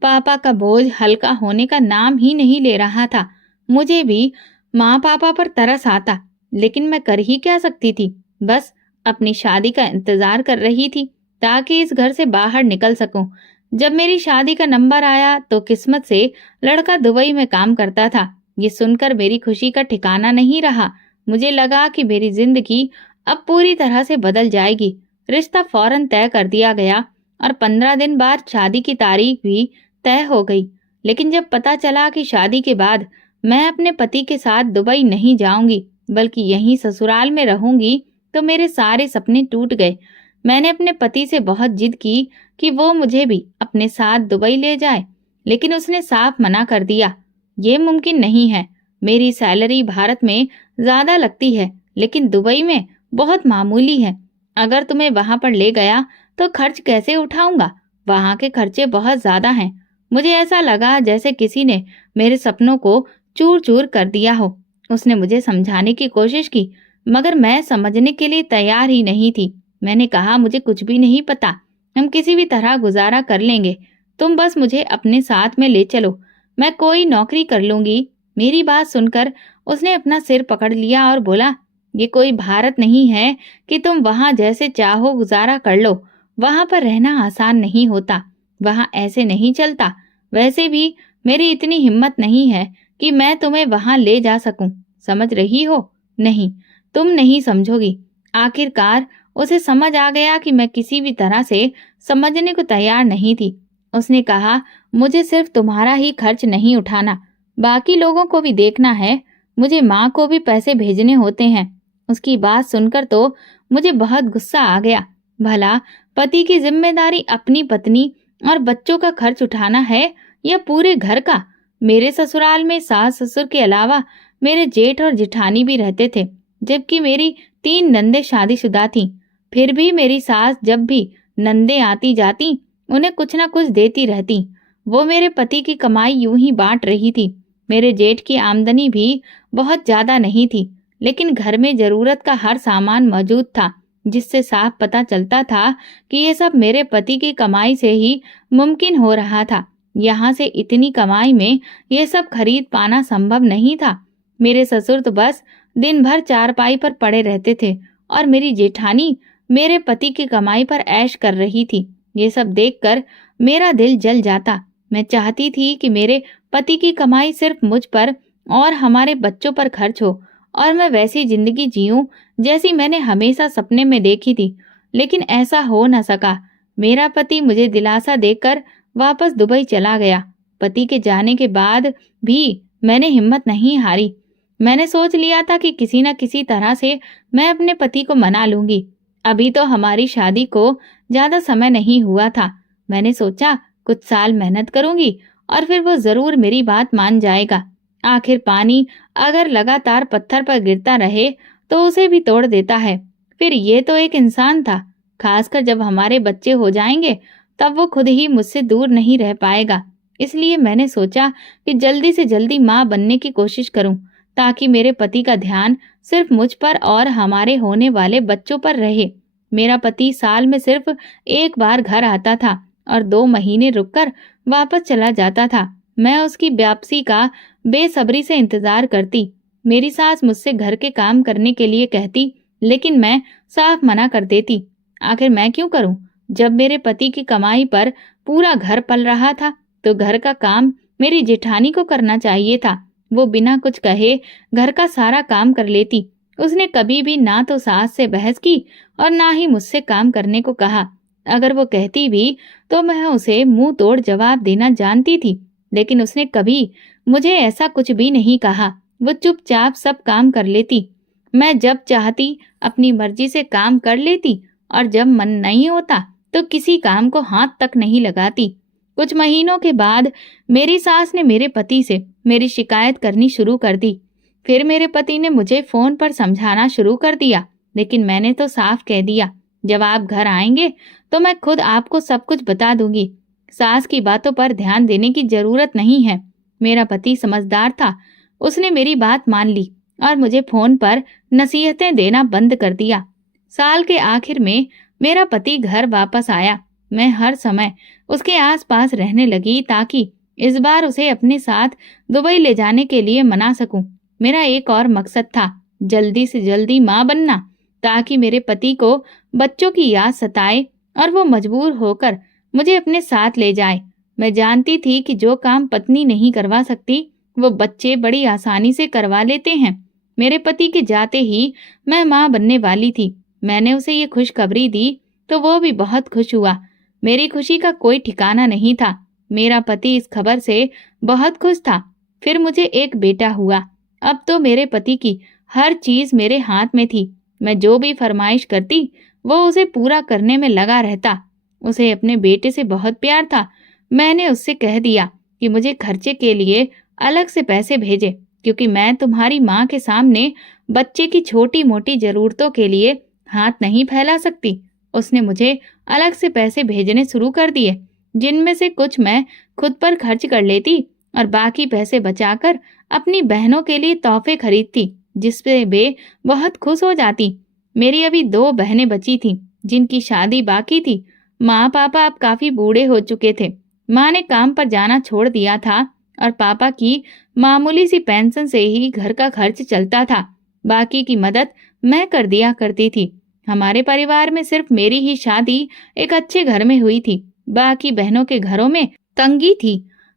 पापा का बोझ हल्का होने का नाम ही नहीं ले रहा था। मुझे भी माँ पापा पर तरस आता, लेकिन मैं कर ही क्या सकती थी? बस अपनी शादी का इंतजार कर रही थी ताकि इस घर से बाहर निकल सकूं। जब मेरी शादी का नंबर आया तो किस्मत से लड़का दुबई में काम करता था। ये सुनकर मेरी खुशी का ठिकाना नहीं रहा। मुझे लगा कि मेरी जिंदगी अब पूरी तरह से बदल जाएगी। रिश्ता फौरन तय कर दिया गया और 15 दिन बाद शादी की तारीख भी तय हो गई। लेकिन जब पता चला कि शादी के बाद मैं अपने पति के साथ दुबई नहीं जाऊंगी बल्कि यहीं ससुराल में रहूंगी, तो मेरे सारे सपने टूट गए। मैंने अपने पति से बहुत जिद की कि वो मुझे भी अपने साथ दुबई ले जाए, लेकिन उसने साफ मना कर दिया। ये मुमकिन नहीं है। मेरी सैलरी भारत में ज्यादा लगती है, लेकिन दुबई में बहुत मामूली है। अगर तुम्हें वहां पर ले गया तो खर्च कैसे उठाऊंगा? वहां के खर्चे बहुत ज्यादा हैं। मुझे ऐसा लगा जैसे किसी ने मेरे सपनों को चूर चूर कर दिया हो। उसने मुझे समझाने की कोशिश की, मगर मैं समझने के लिए तैयार ही नहीं थी। मैंने कहा, मुझे कुछ भी नहीं पता, हम किसी भी तरह गुजारा कर लेंगे। तुम बस मुझे अपने साथ में ले चलो, मैं कोई नौकरी कर लूंगी। मेरी बात सुनकर उसने अपना सिर पकड़ लिया और बोला, ये कोई भारत नहीं है कि तुम वहां जैसे चाहो गुजारा कर लो। वहां पर रहना आसान नहीं होता, वहां ऐसे नहीं चलता। वैसे भी मेरी इतनी हिम्मत नहीं है कि मैं तुम्हें वहां ले जा सकूं। समझ रही हो? नहीं, तुम नहीं समझोगी। आखिरकार उसे समझ आ गया कि मैं किसी भी तरह से समझने को तैयार नहीं थी। उसने कहा, मुझे सिर्फ तुम्हारा ही खर्च नहीं उठाना, बाकी लोगों को भी देखना है। मुझे माँ को भी पैसे भेजने होते हैं। उसकी बात सुनकर तो मुझे बहुत गुस्सा आ गया। भला पति की जिम्मेदारी अपनी पत्नी और बच्चों का खर्च उठाना है या पूरे घर का? मेरे ससुराल में सास ससुर के अलावा मेरे जेठ और जेठानी भी रहते थे, जबकि मेरी 3 नंदे शादीशुदा थीं। फिर भी मेरी सास जब भी नंदे आती जाती, उन्हें कुछ न कुछ देती रहती। वो मेरे पति की कमाई यूं ही बांट रही थी। मेरे जेठ की आमदनी भी बहुत ज्यादा नहीं थी, लेकिन घर में जरूरत का हर सामान मौजूद था, जिससे साफ पता चलता था कि ये सब मेरे पति की कमाई से ही मुमकिन हो रहा था। यहाँ से इतनी कमाई में ये सब खरीद पाना संभव नहीं था। मेरे ससुर तो बस दिन भर चारपाई पर पड़े रहते थे और मेरी जेठानी मेरे पति की कमाई पर ऐश कर रही थी। ये सब देखकर मेरा दिल जल जाता। मैं चाहती थी कि मेरे पति की कमाई सिर्फ मुझ पर और हमारे बच्चों पर खर्च हो और मैं वैसी जिंदगी जीऊं जैसी मैंने हमेशा सपने में देखी थी, लेकिन ऐसा हो न सका। मेरा पति मुझे दिलासा देकर वापस दुबई चला गया। पति के जाने के बाद भी मैंने हिम्मत नहीं हारी। मैंने सोच लिया था कि किसी न किसी तरह से मैं अपने पति को मना लूंगी। अभी तो हमारी शादी को ज्यादा समय नहीं हुआ था। मैंने सोचा कुछ साल मेहनत करूंगी और फिर वो जरूर मेरी बात मान जाएगा। आखिर पानी अगर लगातार पत्थर पर गिरता रहे तो उसे भी तोड़ देता है। फिर ये तो एक इंसान था। खासकर जब हमारे बच्चे हो जाएंगे तब वो खुद ही मुझसे दूर नहीं रह पाएगा। इसलिए मैंने सोचा कि जल्दी से जल्दी माँ बनने की कोशिश करूं, ताकि मेरे पति का ध्यान सिर्फ मुझ पर और हमारे होने वाले बच्चों पर रहे। मेरा पति साल में सिर्फ एक बार घर आता था और 2 महीने रुककर वापस चला जाता था। मैं उसकी वापसी का बेसब्री से इंतजार करती। मेरी सास मुझसे घर के काम करने के लिए कहती, लेकिन मैं साफ मना कर देती। आखिर मैं क्यों करूं? जब मेरे पति की कमाई पर पूरा घर पल रहा था, तो घर का काम मेरी जेठानी को करना चाहिए था। वो बिना कुछ कहे घर का सारा काम कर लेती। उसने कभी भी ना तो सास से बहस की और ना ही मुझसे काम करने को कहा। अगर वो कहती भी तो मैं उसे मुंह तोड़ जवाब देना जानती थी, लेकिन उसने कभी मुझे ऐसा कुछ भी नहीं कहा। वो चुपचाप सब काम कर लेती। मैं जब चाहती अपनी मर्जी से काम कर लेती और जब मन नहीं होता तो किसी काम को हाथ तक नहीं लगाती। कुछ महीनों के बाद मेरी सास ने मेरे पति से मेरी शिकायत करनी शुरू कर दी। फिर मेरे पति ने मुझे फोन पर समझाना शुरू कर दिया, लेकिन मैंने तो साफ कह दिया, जब आप घर आएंगे तो मैं खुद आपको सब कुछ बता दूंगी। सास की बातों पर ध्यान देने की जरूरत नहीं है। मेरा पति समझदार था। उसने मेरी बात मान ली और मुझे फोन पर नसीहतें देना बंद कर दिया। साल के आखिर में मेरा पति घर वापस आया। मैं हर समय उसके आसपास रहने लगी ताकि इस बार उसे अपने साथ दुबई ले जाने के लिए मना सकूं। मेरा एक और मकसद था, जल्दी से जल्दी माँ बनना, ताकि मेरे पति को बच्चों की याद सताए और वो मजबूर होकर मुझे अपने साथ ले जाए। मैं जानती थी कि जो काम पत्नी नहीं करवा सकती वो बच्चे बड़ी आसानी से करवा लेते हैं। मेरे पति के जाते ही मैं माँ बनने वाली थी। मैंने उसे ये खुशखबरी दी तो वो भी बहुत खुश हुआ। मेरी खुशी का कोई ठिकाना नहीं था। मेरा पति इस खबर से बहुत खुश था। फिर मुझे एक बेटा हुआ। अब तो मेरे पति की हर चीज मेरे हाथ में थी। मैं जो भी फरमाइश करती वो उसे पूरा करने में लगा रहता। उसे अपने बेटे से बहुत प्यार था। मैंने उससे कह दिया कि मुझे खर्चे के लिए अलग से पैसे भेजे, क्योंकि मैं तुम्हारी माँ के सामने बच्चे की छोटी मोटी जरूरतों के लिए हाथ नहीं फैला सकती। उसने मुझे अलग से पैसे भेजने शुरू कर दिए, जिनमें से कुछ मैं खुद पर खर्च कर लेती और बाकी पैसे बचाकर अपनी बहनों के लिए तोहफे खरीदती, जिससे वे बहुत खुश हो जाती। मेरी अभी 2 बहनें बची थीं, जिनकी शादी बाकी थी। माँ पापा अब काफी बूढ़े हो चुके थे। माँ ने काम पर जाना छोड़ दिया था और पापा की मामूली सी पेंशन से ही घर का खर्च चलता था। बाकी की मदद मैं कर दिया करती थी। हमारे परिवार में सिर्फ मेरी ही शादी एक अच्छे घर में हुई थी। बाकी बहनों के घरों में तंगी थी।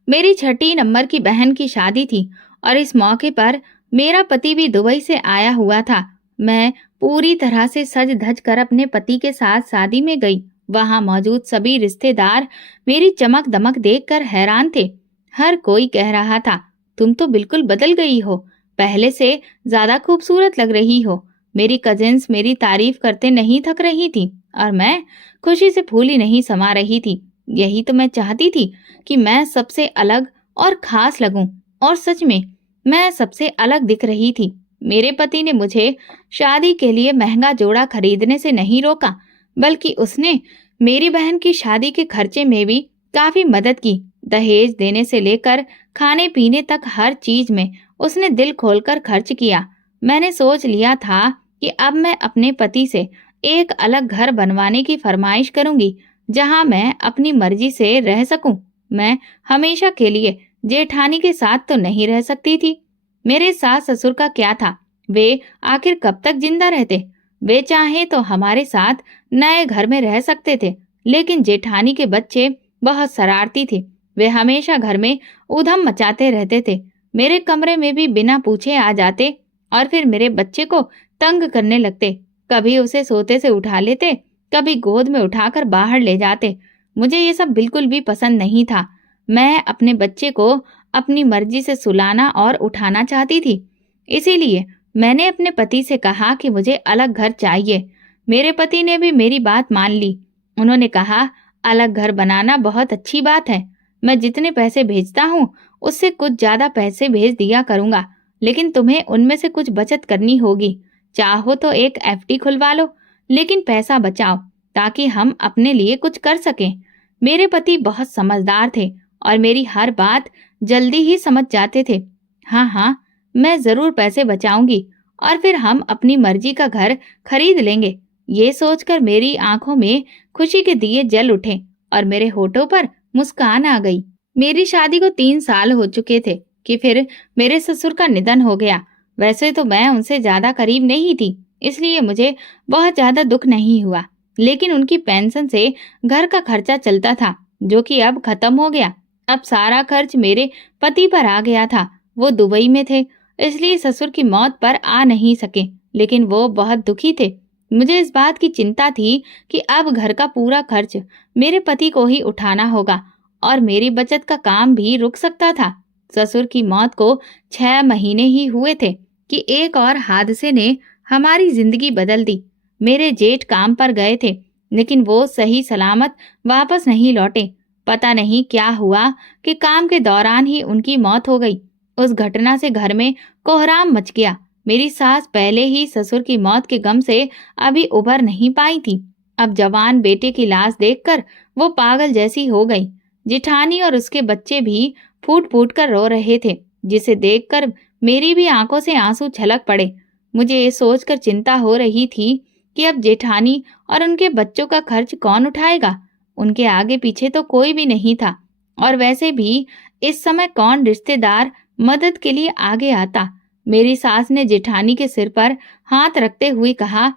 मेरी 6 नंबर की बहन की शादी थी और इस मौके पर मेरा पति भी दुबई से आया हुआ था। मैं पूरी तरह से सज धज कर अपने पति के साथ शादी में गई। वहां मौजूद सभी रिश्तेदार मेरी चमक दमक देखकर हैरान थे। हर कोई कह रहा था, तुम तो बिल्कुल बदल गई हो, पहले से ज्यादा खूबसूरत लग रही हो। मेरी कजिन्स मेरी तारीफ करते नहीं थक रही थी और मैं खुशी से फूली नहीं समा रही थी। यही तो मैं चाहती थी कि मैं सबसे अलग और खास लगूं। और सच में मैं सबसे अलग दिख रही थी। मेरे पति ने मुझे शादी के लिए महंगा जोड़ा खरीदने से नहीं रोका, बल्कि उसने मेरी बहन की शादी के खर्चे में भी काफी मदद की। दहेज देने से लेकर खाने पीने तक हर चीज में उसने दिल खोलकर खर्च किया। मैंने सोच लिया था कि अब मैं अपने पति से एक अलग घर बनवाने की फरमाइश करूंगी, जहां मैं अपनी मर्जी से रह सकूं। मैं हमेशा के लिए जेठानी के साथ तो नहीं रह सकती थी। मेरे सास ससुर का क्या था, वे आखिर कब तक जिंदा रहते। वे चाहे तो हमारे साथ नए घर में रह सकते थे, लेकिन जेठानी के बच्चे बहुत शरारती थे। वे हमेशा घर में उधम मचाते रहते थे। मेरे कमरे में भी बिना पूछे आ जाते और फिर मेरे बच्चे को तंग करने लगते। कभी उसे सोते से उठा लेते, कभी गोद में उठाकर बाहर ले जाते। मुझे ये सब बिल्कुल भी पसंद नहीं था। मैं अपने बच्चे को अपनी मर्जी से सुलाना और उठाना चाहती थी। इसीलिए मैंने अपने पति से कहा कि मुझे अलग घर चाहिए। मेरे पति ने भी मेरी बात मान ली। उन्होंने कहा, अलग घर बनाना बहुत अच्छी बात है। मैं जितने पैसे भेजता हूँ उससे कुछ ज्यादा पैसे भेज दिया करूंगा, लेकिन तुम्हें उनमें से कुछ बचत करनी होगी। चाहो तो एक एफडी खुलवा लो, लेकिन पैसा बचाओ ताकि हम अपने लिए कुछ कर सकें। मेरे पति बहुत समझदार थे और मेरी हर बात जल्दी ही समझ जाते थे। हाँ हाँ, मैं जरूर पैसे बचाऊंगी और फिर हम अपनी मर्जी का घर खरीद लेंगे। ये सोचकर मेरी आंखों में खुशी के दिए जल उठे और मेरे होठों पर मुस्कान आ गई। मेरी शादी को 3 साल हो चुके थे कि फिर मेरे ससुर का निधन हो गया। वैसे तो मैं उनसे ज्यादा करीब नहीं थी, इसलिए मुझे बहुत ज्यादा दुख नहीं हुआ, लेकिन उनकी पेंशन से घर का खर्चा चलता था, जो कि अब खत्म हो गया। अब सारा खर्च मेरे पति पर आ गया था। वो दुबई में थे, इसलिए ससुर की मौत पर आ नहीं सके, लेकिन वो बहुत दुखी थे। मुझे इस बात की चिंता थी कि अब घर का पूरा खर्च मेरे पति को ही उठाना होगा और मेरी बचत का काम भी रुक सकता था। ससुर की मौत को 6 महीने ही हुए थे कि एक और हादसे ने हमारी जिंदगी बदल दी। मेरे जेठ काम पर गए थे, लेकिन वो सही सलामत वापस नहीं लौटे। पता नहीं क्या हुआ कि काम के दौरान ही उनकी मौत हो गई। उस घटना से घर में कोहराम मच गया। मेरी सास पहले ही ससुर की मौत के गम से अभी उभर नहीं पाई थी। अब जवान बेटे की लाश देखकर वो पागल जैसी हो गई। जिठानी और उसके बच्चे भी फूट फूट कर रो रहे थे, जिसे देखकर मेरी भी आंखों से आंसू छलक पड़े। मुझे ये सोचकर चिंता हो रही थी कि अब जेठानी और उनके बच्चों का खर्च कौन उठाएगा। उनके आगे पीछे तो कोई भी नहीं था, और वैसे भी इस समय कौन रिश्तेदार मदद के लिए आगे आता। मेरी सास ने जेठानी के सिर पर हाथ रखते हुए कहा,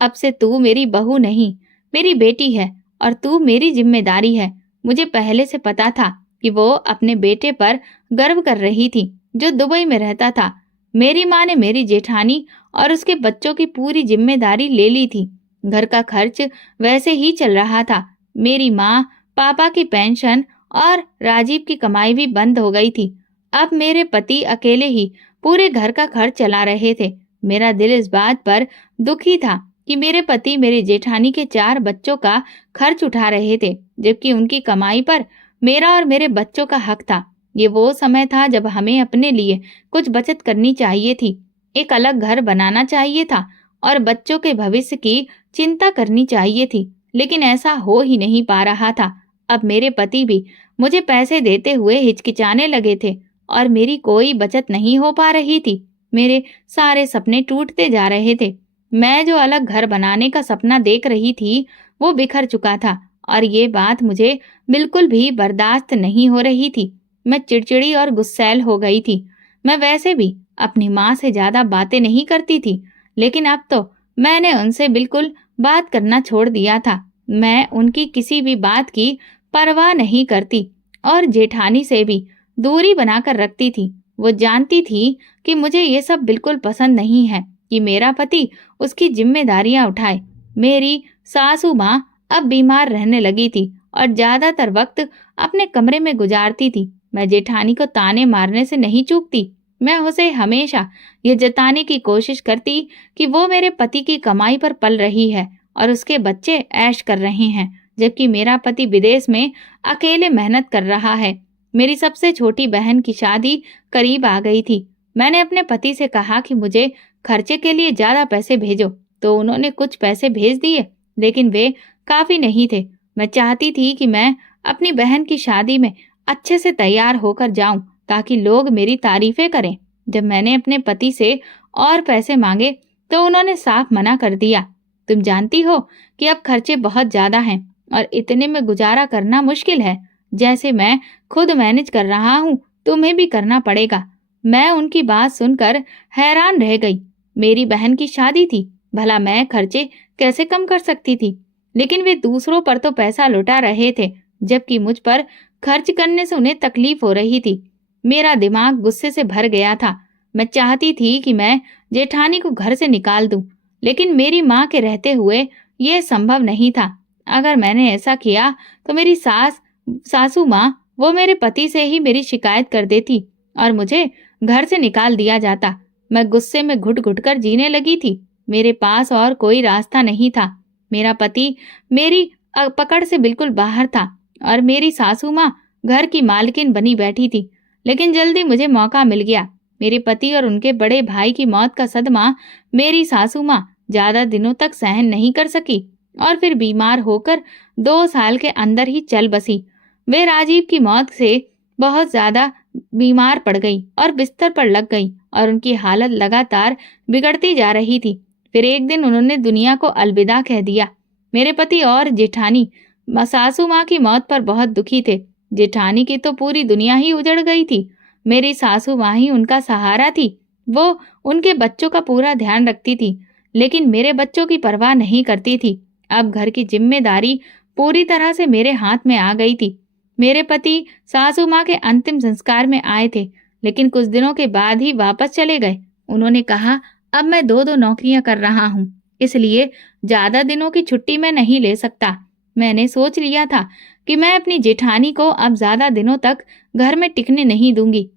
अब से तू मेरी बहू नहीं, मेरी बेटी है और तू मेरी जिम्मेदारी है। मुझे पहले से पता था कि वो अपने बेटे पर गर्व कर रही थी, जो दुबई में रहता था। मेरी माँ ने मेरी जेठानी और उसके बच्चों की पूरी जिम्मेदारी ले ली थी। घर का खर्च वैसे ही चल रहा था। मेरी माँ, पापा की पेंशन और राजीव की कमाई भी बंद हो गई थी। अब मेरे पति अकेले ही पूरे घर का खर्च चला रहे थे। मेरा दिल इस बात पर दुखी था कि मेरे पति मेरी जेठानी के 4 बच्चों का खर्च उठा रहे थे, जबकि उनकी कमाई पर मेरा और मेरे बच्चों का हक था। ये वो समय था जब हमें अपने लिए कुछ बचत करनी चाहिए थी, एक अलग घर बनाना चाहिए था और बच्चों के भविष्य की चिंता करनी चाहिए थी, लेकिन ऐसा हो ही नहीं पा रहा था। अब मेरे पति भी मुझे पैसे देते हुए हिचकिचाने लगे थे और मेरी कोई बचत नहीं हो पा रही थी। मेरे सारे सपने टूटते जा रहे थे। मैं जो अलग घर बनाने का सपना देख रही थी, वो बिखर चुका था और ये बात मुझे बिल्कुल भी बर्दाश्त नहीं हो रही थी। मैं चिड़चिड़ी और गुस्सैल हो गई थी। मैं वैसे भी अपनी माँ से ज्यादा बातें नहीं करती थी, लेकिन अब तो मैंने उनसे बिल्कुल बात करना छोड़ दिया था। मैं उनकी किसी भी बात की परवाह नहीं करती और जेठानी से भी दूरी बनाकर रखती थी। वो जानती थी कि मुझे ये सब बिल्कुल पसंद नहीं है कि मेरा पति उसकी जिम्मेदारियां उठाए। मेरी सासू माँ अब बीमार रहने लगी थी और ज्यादातर वक्त अपने कमरे में गुजारती थी। मैं जेठानी को ताने मारने से नहीं चूकती। मैं उसे हमेशा ये जताने की कोशिश करती कि वो मेरे पति की कमाई पर पल रही है और उसके बच्चे ऐश कर रहे हैं, जबकि मेरा पति विदेश में अकेले मेहनत कर रहा है। मेरी सबसे छोटी बहन की शादी करीब आ गई थी। मैंने अपने पति से कहा कि मुझे खर्चे के लिए ज्यादा पैसे भेजो, तो उन्होंने कुछ पैसे भेज दिए, लेकिन वे काफी नहीं थे। मैं चाहती थी कि मैं अपनी बहन की शादी में अच्छे से तैयार होकर जाऊं, ताकि लोग मेरी तारीफें करें। जब मैंने अपने पति से और पैसे मांगे तो उन्होंने साफ मना कर दिया। तुम जानती हो कि अब खर्चे बहुत ज्यादा हैं और इतने में गुजारा करना मुश्किल है। जैसे मैं खुद मैनेज कर रहा हूँ, तुम्हें भी करना पड़ेगा। मैं उनकी बात सुनकर हैरान रह गई। मेरी बहन की शादी थी, भला मैं खर्चे कैसे कम कर सकती थी? लेकिन वे दूसरों पर तो पैसा लुटा रहे थे, जबकि मुझ पर खर्च करने से उन्हें तकलीफ हो रही थी। मेरा दिमाग गुस्से से भर गया था। मैं चाहती थी कि मैं जेठानी को घर से निकाल दूं, लेकिन मेरी माँ के रहते हुए यह संभव नहीं था। अगर मैंने ऐसा किया तो मेरी सासू माँ, वो मेरे पति से ही मेरी शिकायत कर देती और मुझे घर से निकाल दिया जाता। मैं गुस्से में घुट घुट कर जीने लगी थी। मेरे पास और कोई रास्ता नहीं था। मेरा पति मेरी पकड़ से बिल्कुल बाहर था और मेरी सासू माँ घर की मालकिन बनी बैठी थी। लेकिन जल्दी मुझे मौका मिल गया। मेरे पति और उनके बड़े भाई की मौत का सदमा मेरी सासू माँ ज्यादा दिनों तक सहन नहीं कर सकी और फिर बीमार होकर 2 साल के अंदर ही चल बसी। वे राजीव की मौत से बहुत ज्यादा बीमार पड़ गई और बिस्तर पर लग गई और उनकी हालत लगातार बिगड़ती जा रही थी। फिर एक दिन उन्होंने दुनिया को अलविदा कह दिया। मेरे पति और जेठानी सासू माँ की मौत पर बहुत दुखी थे। जेठानी की तो पूरी दुनिया ही उजड़ गई थी। मेरी सासू माँ ही उनका सहारा थी। वो उनके बच्चों का पूरा ध्यान रखती थी, लेकिन मेरे बच्चों की परवाह नहीं करती थी। अब घर की जिम्मेदारी पूरी तरह से मेरे हाथ में आ गई थी। मेरे पति सासू माँ के अंतिम संस्कार में आए थे, लेकिन कुछ दिनों के बाद ही वापस चले गए। उन्होंने कहा, अब मैं 2-2 नौकरियां कर रहा हूँ, इसलिए ज्यादा दिनों की छुट्टी मैं नहीं ले सकता। मैंने सोच लिया था कि मैं अपनी जेठानी को अब ज्यादा दिनों तक घर में टिकने नहीं दूंगी।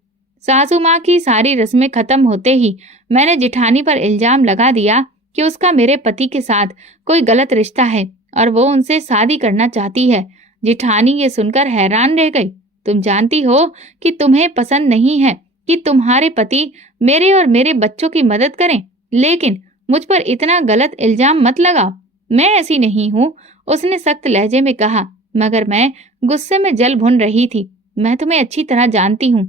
सासू माँ की सारी रस्में खत्म होते ही मैंने जेठानी पर इल्जाम लगा दिया कि उसका मेरे पति के साथ कोई गलत रिश्ता है और वो उनसे शादी करना चाहती है। जेठानी ये सुनकर हैरान रह गई। तुम जानती हो कि तुम्हें पसंद नहीं है कि तुम्हारे पति मेरे और मेरे बच्चों की मदद करें, लेकिन मुझ पर इतना गलत इल्जाम मत लगाओ। मैं ऐसी नहीं हूँ, उसने सख्त लहजे में कहा, मगर मैं गुस्से में जल भुन रही थी। मैं तुम्हें अच्छी तरह जानती हूँ।